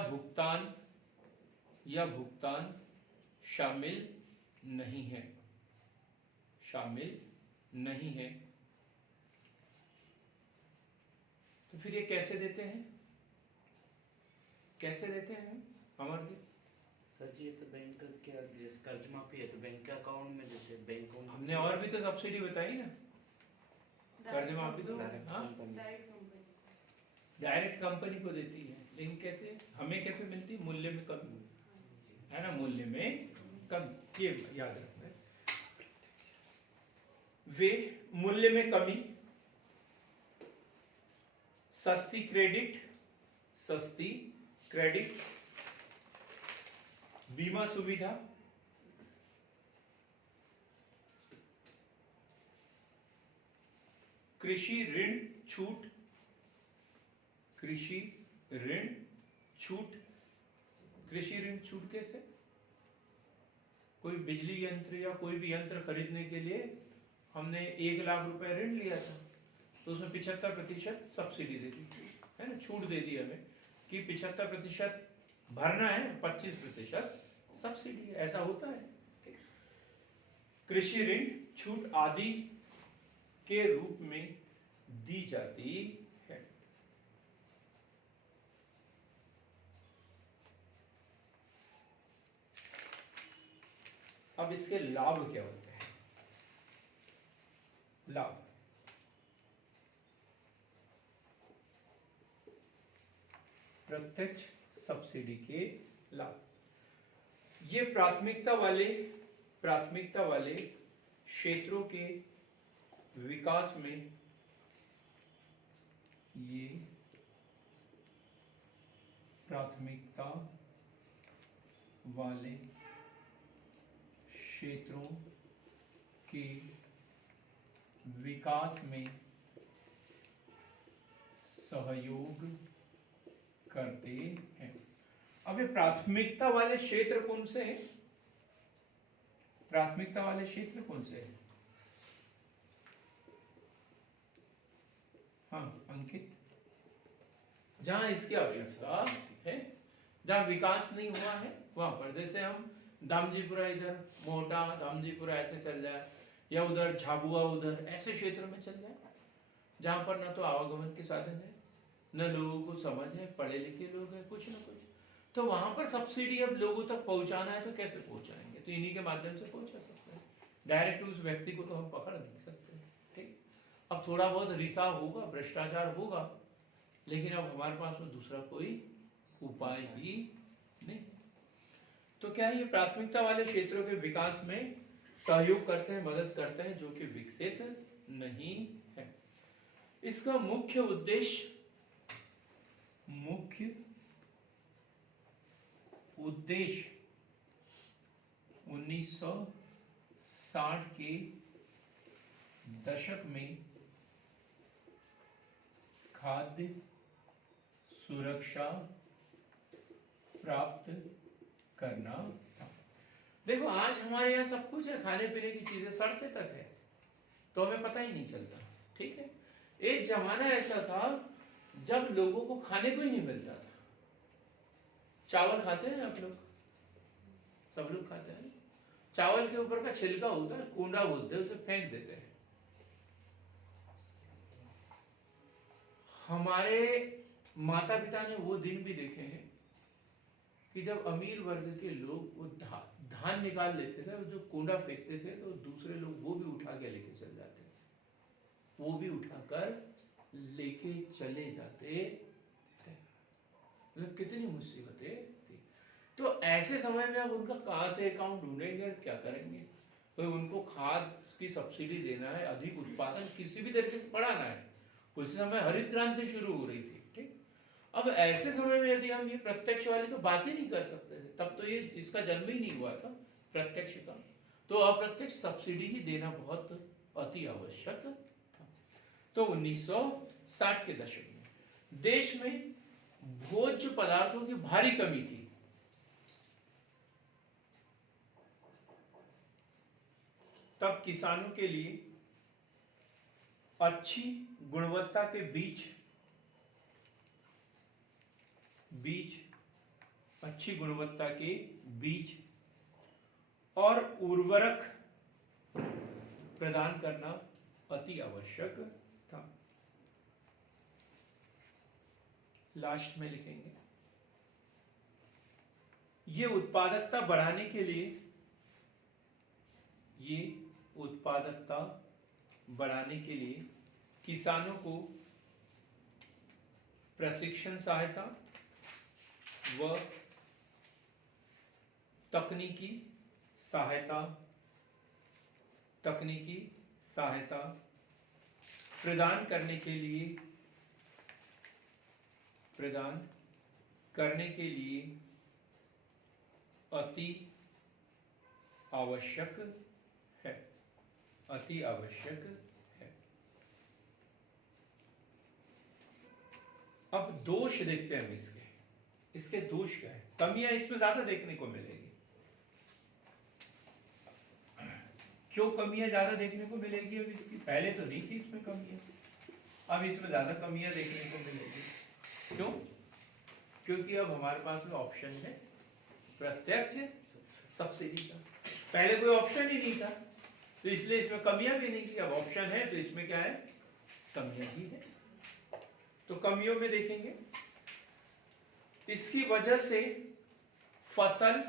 भुगतान शामिल नहीं है, शामिल नहीं है। तो फिर ये कैसे देते हैं, कैसे देते हैं अमरदीप? सर जी ये तो बैंक के जैसे कर्ज माफी है तो बैंक के अकाउंट में देते हैं, बैंक को हमने और भी तो सब्सिडी बताई ना, कर्ज माफी तो हाँ डायरेक्ट कंपनी को देती है, लेकिन कैसे, हमें कैसे मिलती, मूल्य में कमी, है ना, मूल्य में कम, ये याद रखना है। वे मूल्य में कमी, सस्ती क्रेडिट, बीमा सुविधा, कृषि ऋण छूट, कृषि ऋण छूट कैसे? कोई बिजली यंत्र या कोई भी यंत्र खरीदने के लिए हमने 1 लाख रुपए ऋण लिया था, तो उसमें 75% सब्सिडी दे दी, है ना, छूट दे दी हमें कि 75% भरना है, 25% सब्सिडी है, ऐसा होता है। कृषि ऋण छूट आदि के रूप में दी जाती है। अब इसके लाभ क्या होते हैं? लाभ, प्रत्यक्ष सब्सिडी के लाभ, ये प्राथमिकता वाले क्षेत्रों के विकास में, ये प्राथमिकता वाले क्षेत्रों के विकास में सहयोग करते हैं। अब ये प्राथमिकता वाले क्षेत्र कौन से हैं? प्राथमिकता वाले क्षेत्र कौन से हैं? हाँ अंकित, जहां इसकी आवश्यकता है, जहां विकास नहीं हुआ है वहां पर, जैसे हम दामजीपुरा, इधर मोटा दामजीपुरा ऐसे चल जाए, या उधर झाबुआ, उधर ऐसे क्षेत्र में चल जाए जहां पर ना तो आवागमन के साधन है, न लोगों को समझ है, पढ़े लिखे लोग हैं, कुछ ना कुछ, तो वहां पर सब्सिडी अब लोगों तक पहुंचाना है तो कैसे पहुंचाएंगे? तो इन्हीं के माध्यम से पहुंचा सकते हैं, डायरेक्ट उस व्यक्ति को तो हम पकड़ नहीं सकते। ठीक, अब थोड़ा बहुत रिसाव होगा, भ्रष्टाचार होगा, लेकिन अब हमारे पास में दूसरा कोई उपाय ही नहीं। तो क्या ये प्राथमिकता वाले क्षेत्रों के विकास में सहयोग करते हैं, मदद करते हैं, जो कि विकसित नहीं है। इसका मुख्य उद्देश्य 1960 के दशक में खाद्य सुरक्षा प्राप्त करना था। देखो आज हमारे यहाँ सब कुछ है, खाने पीने की चीजें सड़के तक है, तो हमें पता ही नहीं चलता। ठीक है, एक जमाना ऐसा था जब लोगों को खाने को ही नहीं मिलता था। चावल खाते हैं आप लोग, सब लोग खाते हैं। चावल के ऊपर का छिलका होता है, कूंडा बोलते हैं, उसे फेंक देते हैं। हमारे माता पिता ने वो दिन भी देखे हैं कि जब अमीर वर्ग के लोग वो धान निकाल लेते थे, जो कूंडा फेंकते थे, तो दूसरे लोग वो भी उठा के लेके चल जाते, वो भी उठाकर लेके चले जाते थे। मतलब कितनी मुसीबतें थी। तो ऐसे समय में अब उनका कहाँ से अकाउंट ढूंढेंगे, क्या करेंगे? तो उनको खाद की सब्सिडी देना है, अधिक उत्पादन किसी भी तरीके से बढ़ाना है। उस समय हरित क्रांति शुरू हो रही थी, ठीक। अब ऐसे समय में यदि हम ये प्रत्यक्ष वाली तो बात ही नहीं कर सकते थे, तब तो ये इसका जन्म ही नहीं हुआ था प्रत्यक्ष का। तो अप्रत्यक्ष सब्सिडी ही देना बहुत अति आवश्यक था। तो 1960 के दशक में देश में भोज्य पदार्थों की भारी कमी थी। तब किसानों के लिए अच्छी गुणवत्ता के बीज, अच्छी गुणवत्ता के बीज और उर्वरक प्रदान करना अति आवश्यक था। लास्ट में लिखेंगे, ये उत्पादकता बढ़ाने के लिए, किसानों को प्रशिक्षण सहायता व तकनीकी सहायता प्रदान करने के लिए अति आवश्यक है। अब दोष देखते हैं हम इसके दोष क्या है, कमियां इसमें ज्यादा देखने को मिलेगी। क्यों कमियां ज्यादा देखने को मिलेगी? अब इसकी पहले तो नहीं थी इसमें कमियां, अब इसमें ज्यादा कमियां देखने को मिलेगी। क्यों? क्योंकि अब हमारे पास में ऑप्शन है प्रत्यक्ष सब्सिडी का। पहले कोई ऑप्शन ही नहीं था, तो इसलिए इसमें कमियां भी नहीं थी। अब ऑप्शन है तो इसमें क्या है, कमियां ही है। तो कमियों में देखेंगे, इसकी वजह से फसल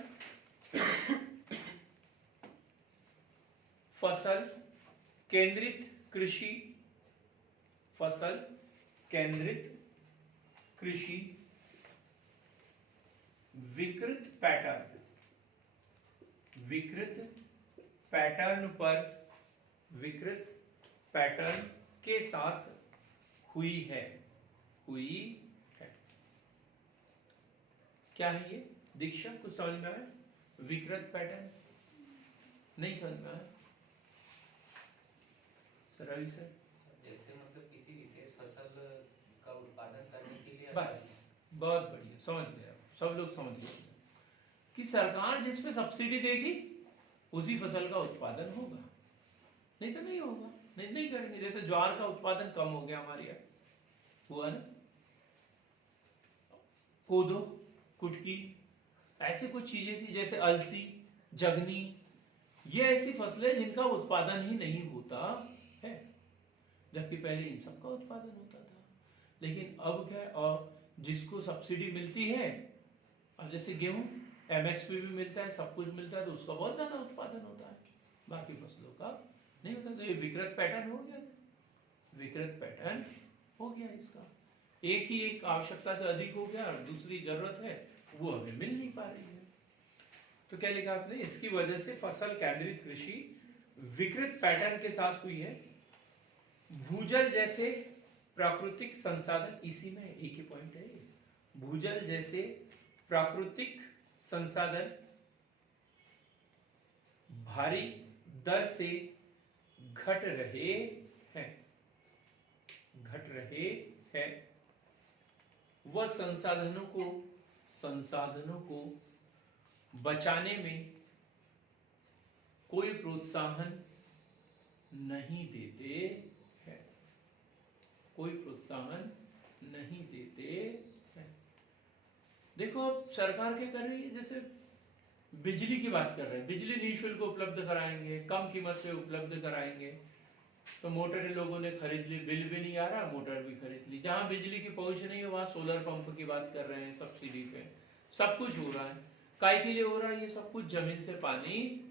केंद्रित कृषि विकृत पैटर्न के साथ हुई है। क्या है ये दीक्षा? कुछ समझ में आया? विकृत पैटर्न नहीं समझ में आया? रवि सर, जैसे मतलब किसी विशेष फसल का उत्पादन करने के लिए, बस बहुत बढ़िया, समझ गए, सब लोग समझ गए कि सरकार जिस पे सब्सिडी देगी उसी फसल का उत्पादन होगा, नहीं तो नहीं होगा, नहीं करेंगे। जैसे ज्वार का उत्पादन कम हो गया हमारे यहाँ, हुआ ना, कोदो, कुटकी, ऐसे कुछ चीजें थी, जैसे अलसी, जगनी, ये ऐसी फसलें जिनका उत्पादन ही नहीं होता है, जबकि पहले इन सबका उत्पादन होता था। लेकिन अब क्या, और जिसको सब्सिडी मिलती है, अब जैसे गेहूं एमएसपी भी मिलता है, सब कुछ मिलता है, तो उसका बहुत ज्यादा उत्पादन होता है, बाकी फसलों का नहीं होता। तो ये विकृत पैटर्न हो गया, इसका एक आवश्यकता से अधिक हो गया और दूसरी जरूरत है वो हमें मिल नहीं पा रही है। तो क्या लिखा आपने, इसकी वजह से फसल केंद्रित कृषि विकृत पैटर्न के साथ हुई है। भूजल जैसे प्राकृतिक संसाधन, इसी में एक ही पॉइंट है, भूजल जैसे प्राकृतिक संसाधन भारी दर से घट रहे हैं, वह संसाधनों को बचाने में कोई प्रोत्साहन नहीं देते हैं, देखो अब सरकार क्या कर रही है, जैसे बिजली की बात कर रहे हैं, बिजली निःशुल्क उपलब्ध कराएंगे, कम कीमत पे उपलब्ध कराएंगे, तो मोटर लोगों ने खरीद ली, बिल भी नहीं आ रहा, मोटर भी खरीद ली। जहां बिजली की पहुंच नहीं है वहां सोलर पंप की बात कर रहे हैं, सब्सिडी पे सब कुछ हो रहा है। काय के लिए हो रहा है ये सब कुछ? जमीन से पानी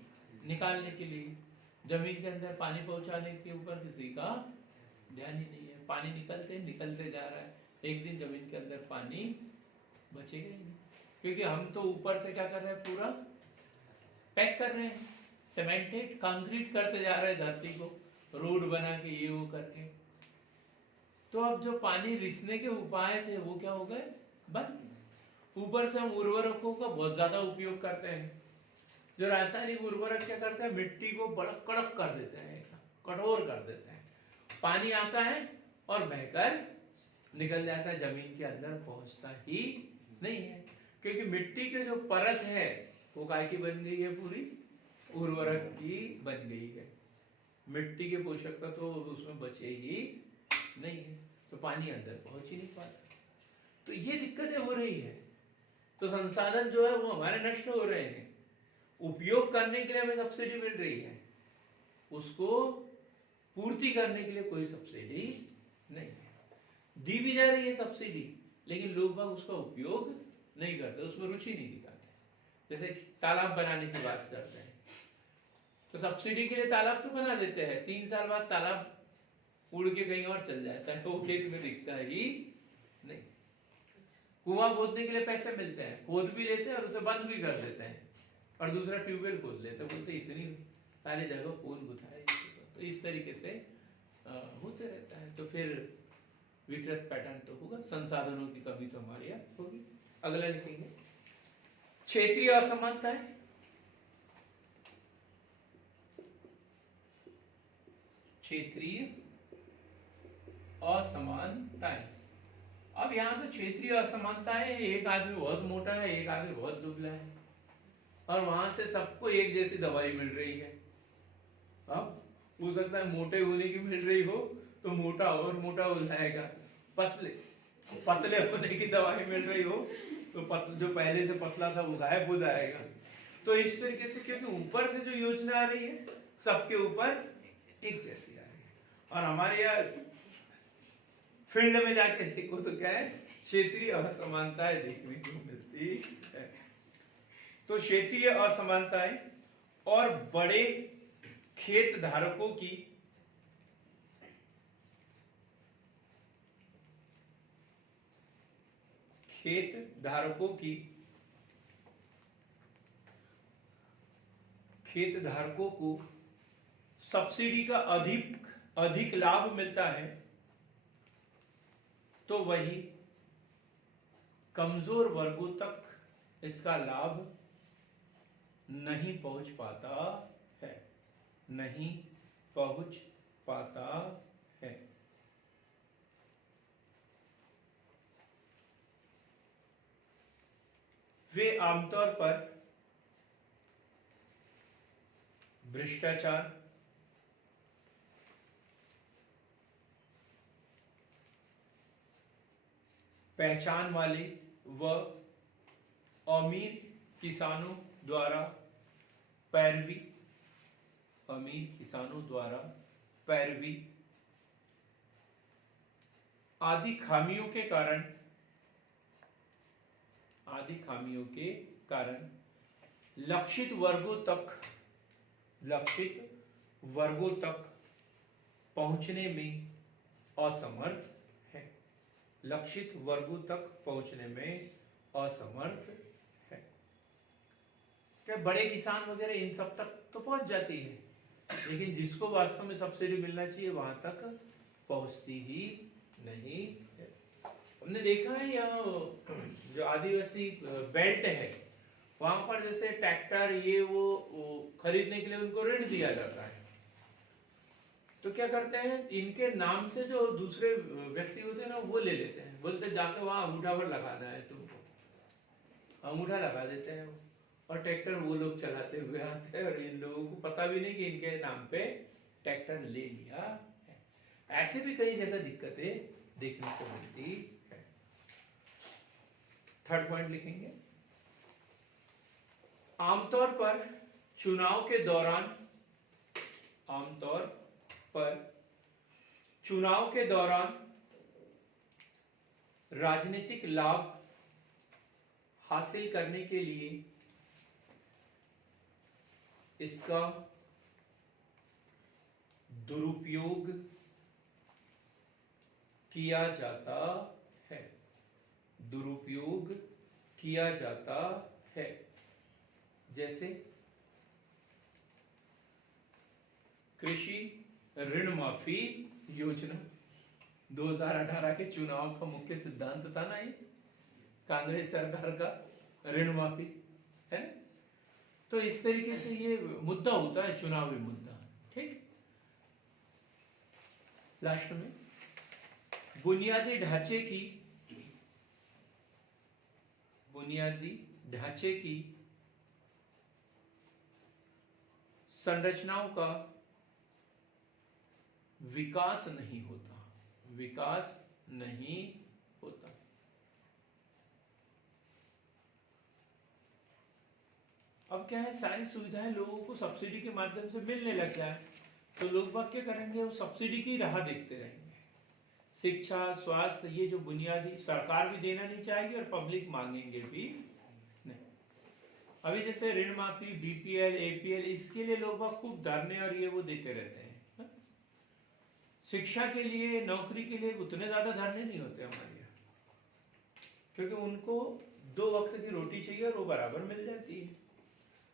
निकालने के लिए, जमीन के अंदर पानी पहुंचाने के ऊपर किसी का ध्यान ही नहीं है। पानी निकलते जा रहा है, एक दिन जमीन के अंदर पानी बचेगा ही नहीं, क्योंकि हम तो ऊपर से क्या कर रहे हैं, पूरा पैक कर रहे हैं, सीमेंटेड कंक्रीट करते जा रहे हैं धरती को, रोड बना के ये वो करके। तो अब जो पानी रिसने के उपाय थे वो क्या हो गए, बंद। ऊपर से हम उर्वरकों का बहुत ज्यादा उपयोग करते हैं। जो रासायनिक उर्वरक क्या करते हैं, मिट्टी को बड़ा कड़क कर देते हैं, कठोर कर देते हैं। पानी आता है और बहकर निकल जाता है, जमीन के अंदर पहुंचता ही नहीं है, क्योंकि मिट्टी के जो परत है वो काय की बन गई है, पूरी उर्वरक की बन गई है। मिट्टी के पोषक तत्व तो उसमें बचे ही नहीं है, तो पानी अंदर पहुंच ही नहीं पाता। तो ये दिक्कतें हो रही है। तो संसाधन जो है वो हमारे नष्ट हो रहे हैं। उपयोग करने के लिए हमें सब्सिडी मिल रही है, उसको पूर्ति करने के लिए कोई सब्सिडी नहीं है। दी भी जा रही है सब्सिडी, लेकिन लोग बाग उसका उपयोग नहीं करते, उसमें रुचि नहीं दिखाते। जैसे तालाब बनाने की बात करते हैं, तो सब्सिडी के लिए तालाब तो बना देते हैं, 3 साल बाद तालाब उड़ के कहीं और चल जाता है, तो खेत में दिखता ही नहीं। कुआं खोदने के लिए पैसे मिलते हैं, खोद भी लेते हैं और उसे बंद भी कर देते हैं, और दूसरा ट्यूबवेल खोद लेते हैं, बोलते इतनी सारी जगह कौन बुझाए। तो इस तरीके से होते रहता है। तो फिर विकृत पैटर्न तो होगा, संसाधनों की कमी तो हमारे यहाँ होगी। अगला लिखेंगे, क्षेत्रीय असमानताएं। क्षेत्रीय असमानताएं। अब यहाँ पे क्षेत्रीय असमानताएं, एक आदमी बहुत मोटा है, एक आदमी बहुत दुबला है, और वहां से सबको एक जैसी दवाई मिल रही है। अब हो सकता है मोटे होने की मिल रही हो तो मोटा और मोटा हो जाएगा, पतले होने की दवाई मिल रही हो तो जो पहले से पतला था वो गायब हो जाएगा। तो इस तरीके से, क्योंकि ऊपर से जो योजना आ रही है सबके ऊपर एक जैसी आ रही है, और हमारे यहाँ फील्ड में जाके देखो तो क्या है, क्षेत्रीय असमानताएं देखने को मिलती है। तो क्षेत्रीय असमानताएं और बड़े खेत धारकों की खेत धारकों को सब्सिडी का अधिक लाभ मिलता है, तो वही कमजोर वर्गों तक इसका लाभ नहीं पहुंच पाता है, नहीं पहुंच पाता है। वे आमतौर पर भ्रष्टाचार, पहचान वाले व अमीर किसानों द्वारा पैरवी आदि खामियों के कारण लक्षित वर्गों तक पहुंचने में असमर्थ है। लक्षित वर्गों तक पहुंचने में असमर्थ है। क्या बड़े किसान वगैरह इन सब तक तो पहुंच जाती है, लेकिन जिसको वास्तव में सब्सिडी मिलना चाहिए वहां तक पहुंचती ही नहीं है। हमने देखा है यहाँ जो आदिवासी बेल्ट है वहां पर जैसे ट्रैक्टर ये वो खरीदने के लिए उनको ऋण दिया जाता है, तो क्या करते हैं, इनके नाम से जो दूसरे व्यक्ति होते हैं ना वो ले लेते हैं, बोलते जाके वहां अंगूठा पर लगाना है तुमको, अंगूठा लगा देते हैं और ट्रैक्टर वो लोग चलाते हुए आते हैं, और इन लोगों को पता भी नहीं कि इनके नाम पे ट्रैक्टर ले लिया है। ऐसे भी कई जगह दिक्कतें देखने को मिलती है। थर्ड पॉइंट लिखेंगे, आमतौर पर चुनाव के दौरान राजनीतिक लाभ हासिल करने के लिए इसका दुरुपयोग किया जाता है। दुरुपयोग किया जाता है। जैसे कृषि ऋण माफी योजना 2018 के चुनाव का मुख्य सिद्धांत था ना, ये कांग्रेस सरकार का ऋण माफी है ना। तो इस तरीके से ये मुद्दा होता है, चुनावी मुद्दा। ठीक, लास्ट में बुनियादी ढांचे की संरचनाओं का विकास नहीं होता। अब क्या है, सारी सुविधाएं लोगों को सब्सिडी के माध्यम से मिलने लग जाए तो लोग बाग क्या करेंगे, वो सब्सिडी की राह देखते रहेंगे। शिक्षा, स्वास्थ्य, ये जो बुनियादी सरकार भी देना नहीं चाहेगी और पब्लिक मांगेंगे भी नहीं। अभी जैसे ऋण माफी, बीपीएल, एपीएल, इसके लिए लोग बाग खूब धरने और ये वो देते रहते हैं। शिक्षा के लिए, नौकरी के लिए उतने ज्यादा धरने नहीं होते हमारे यहाँ, क्योंकि उनको 2 वक्त की रोटी चाहिए और वो बराबर मिल जाती है।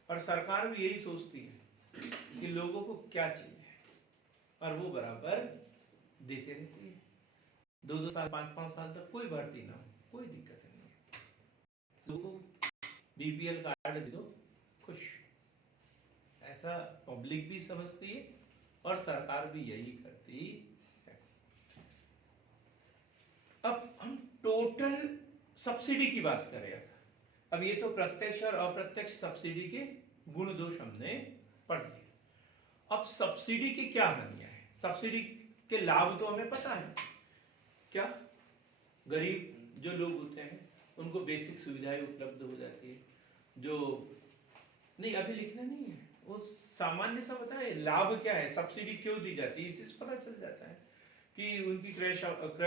और सरकार भी यही सोचती है कि लोगों को क्या चाहिए और वो बराबर देते रहती है। 2-2 साल, 5-5 साल तक कोई भर्ती ना हो, कोई दिक्कत नहीं है। लोगों को बीपीएल कार्ड दे दो, खुश। ऐसा पब्लिक भी समझती है और सरकार भी यही करती है। अब हम टोटल सब्सिडी की बात करें। अब ये तो प्रत्यक्ष और अप्रत्यक्ष सब्सिडी के गुण दोष हमने पढ़ लिए। अब सब्सिडी की क्या हानियां हैं? सब्सिडी के लाभ तो हमें पता है। क्या गरीब जो लोग होते हैं उनको बेसिक सुविधाएं उपलब्ध हो जाती है। जो नहीं, अभी लिखना नहीं है, वो सामान्य सा बताए लाभ क्या है, सब्सिडी क्यों दी जाती है, इससे पता चल जाता है कि उनकी क्रय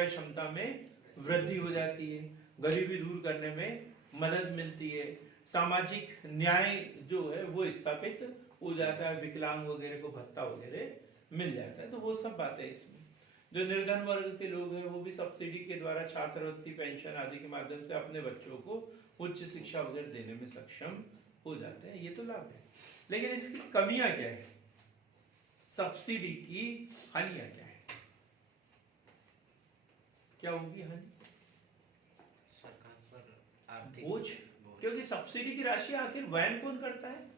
क्षमता में वृद्धि हो जाती है, गरीबी दूर करने में मदद मिलती है, सामाजिक न्याय जो है वो स्थापित हो जाता है, विकलांग वगैरह को भत्ता वगैरह मिल जाता है। तो वो सब बातें इसमें। जो निर्धन वर्ग के लोग हैं वो भी सब्सिडी के द्वारा छात्रवृत्ति, पेंशन आदि के माध्यम से अपने बच्चों को उच्च शिक्षा वगैरह देने में सक्षम हो जाते हैं। ये तो लाभ है, लेकिन इसकी कमियां क्या है, सब्सिडी की हानियां क्या है, क्या होगी हानि? सरकार पर आर्थिक बोझ, क्योंकि सब्सिडी की राशि आखिर वहन कौन करता है?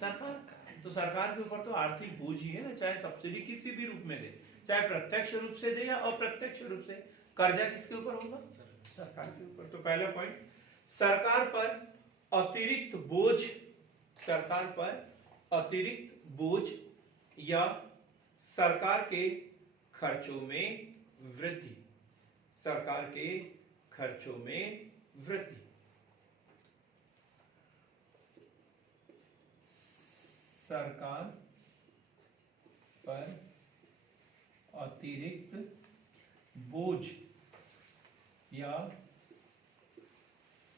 सरकार। तो सरकार के ऊपर तो आर्थिक बोझ ही है ना, चाहे सब्सिडी किसी भी रूप में दे, चाहे प्रत्यक्ष रूप से दे या अप्रत्यक्ष रूप से। कर्जा किसके ऊपर होगा? सरकार के ऊपर। तो पहला पॉइंट, सरकार पर अतिरिक्त बोझ या सरकार के खर्चों में वृद्धि। सरकार पर अतिरिक्त बोझ या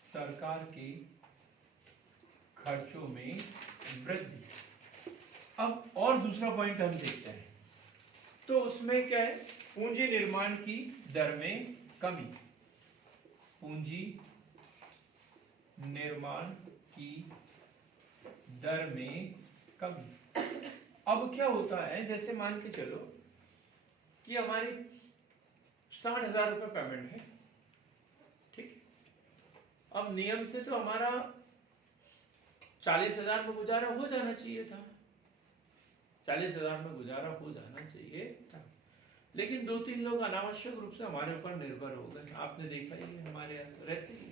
सरकार के खर्चों में वृद्धि। अब और दूसरा पॉइंट हम देखते हैं, तो उसमें क्या है, पूंजी निर्माण की दर में कमी। पूंजी निर्माण की दर में कमी। अब क्या होता है, जैसे मान के चलो कि हमारी 60,000 रुपए पेमेंट है, ठीक। अब नियम से तो हमारा 40,000 में गुजारा हो जाना चाहिए था, 40,000 में गुजारा हो जाना चाहिए था। लेकिन 2-3 लोग अनावश्यक रूप से हमारे ऊपर निर्भर हो गए। आपने देखा ही है, हमारे यहाँ तो रहते ही,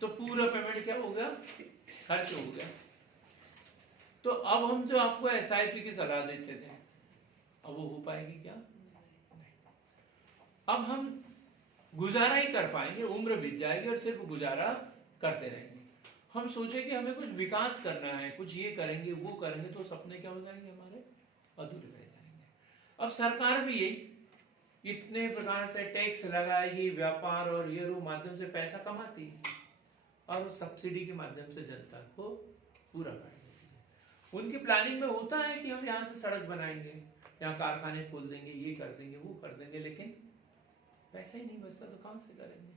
तो पूरा पेमेंट क्या हो गया, खर्च हो गया। तो अब हम जो आपको SIP की सलाह देते थे, अब वो हो पाएगी क्या? अब हम गुजारा ही कर पाएंगे, उम्र बीत जाएगी और सिर्फ गुजारा करते रहेंगे। हम सोचे कि हमें कुछ विकास करना है, कुछ ये करेंगे वो करेंगे, तो सपने क्या हो जाएंगे हमारे, अधूरे रह जाएंगे। अब सरकार भी यही इतने प्रकार से टैक्स लगाएगी, व्यापार और ये माध्यम से पैसा कमाती है और सब्सिडी के माध्यम से जनता को पूरा कर देती है। उनकी प्लानिंग में होता है कि हम यहाँ से सड़क बनाएंगे, यहाँ कारखाने खोल देंगे, ये कर देंगे वो कर देंगे, लेकिन पैसा ही नहीं बचता तो कहां से करेंगे?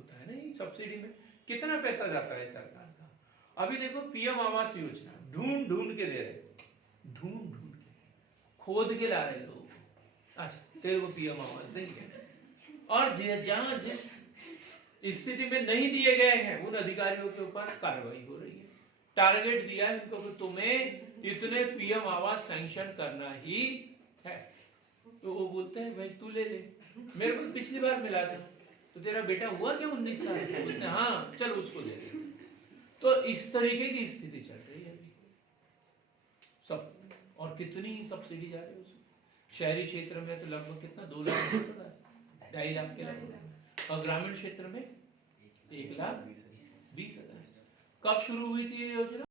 होता है ना, ये सब्सिडी में कितना पैसा जाता है सरकार का। अभी देखो पीएम आवास योजना ढूंढ ढूंढ के दे रहे, ढूंढ ढूंढ के खोद के ला रहे लोग, अच्छा तेरे को पीएम आवास देंगे। और जहां जिस स्थिति में नहीं दिए गए हैं उन अधिकारियों के ऊपर कार्रवाई हो रही है। टारगेट दिया है उनको कि तुम्हें इतने पीएम आवास सैंक्शन करना ही है, तो वो बोलते हैं भाई तू ले ले, मेरे को पिछली बार मिला था, तो तेरा बेटा हुआ क्या 19 साल का, बोलते हैं हाँ चलो उसको दे दे। तो इस तरीके की स्थिति चल रही है अभी सब। और कितनी सब्सिडी जा रही है उसमें, शहरी क्षेत्र में तो लगभग कितना 2,20,000, 2.5 लाख के लगभग, और ग्रामीण क्षेत्र में 1,20,000। कब शुरू हुई थी ये योजना?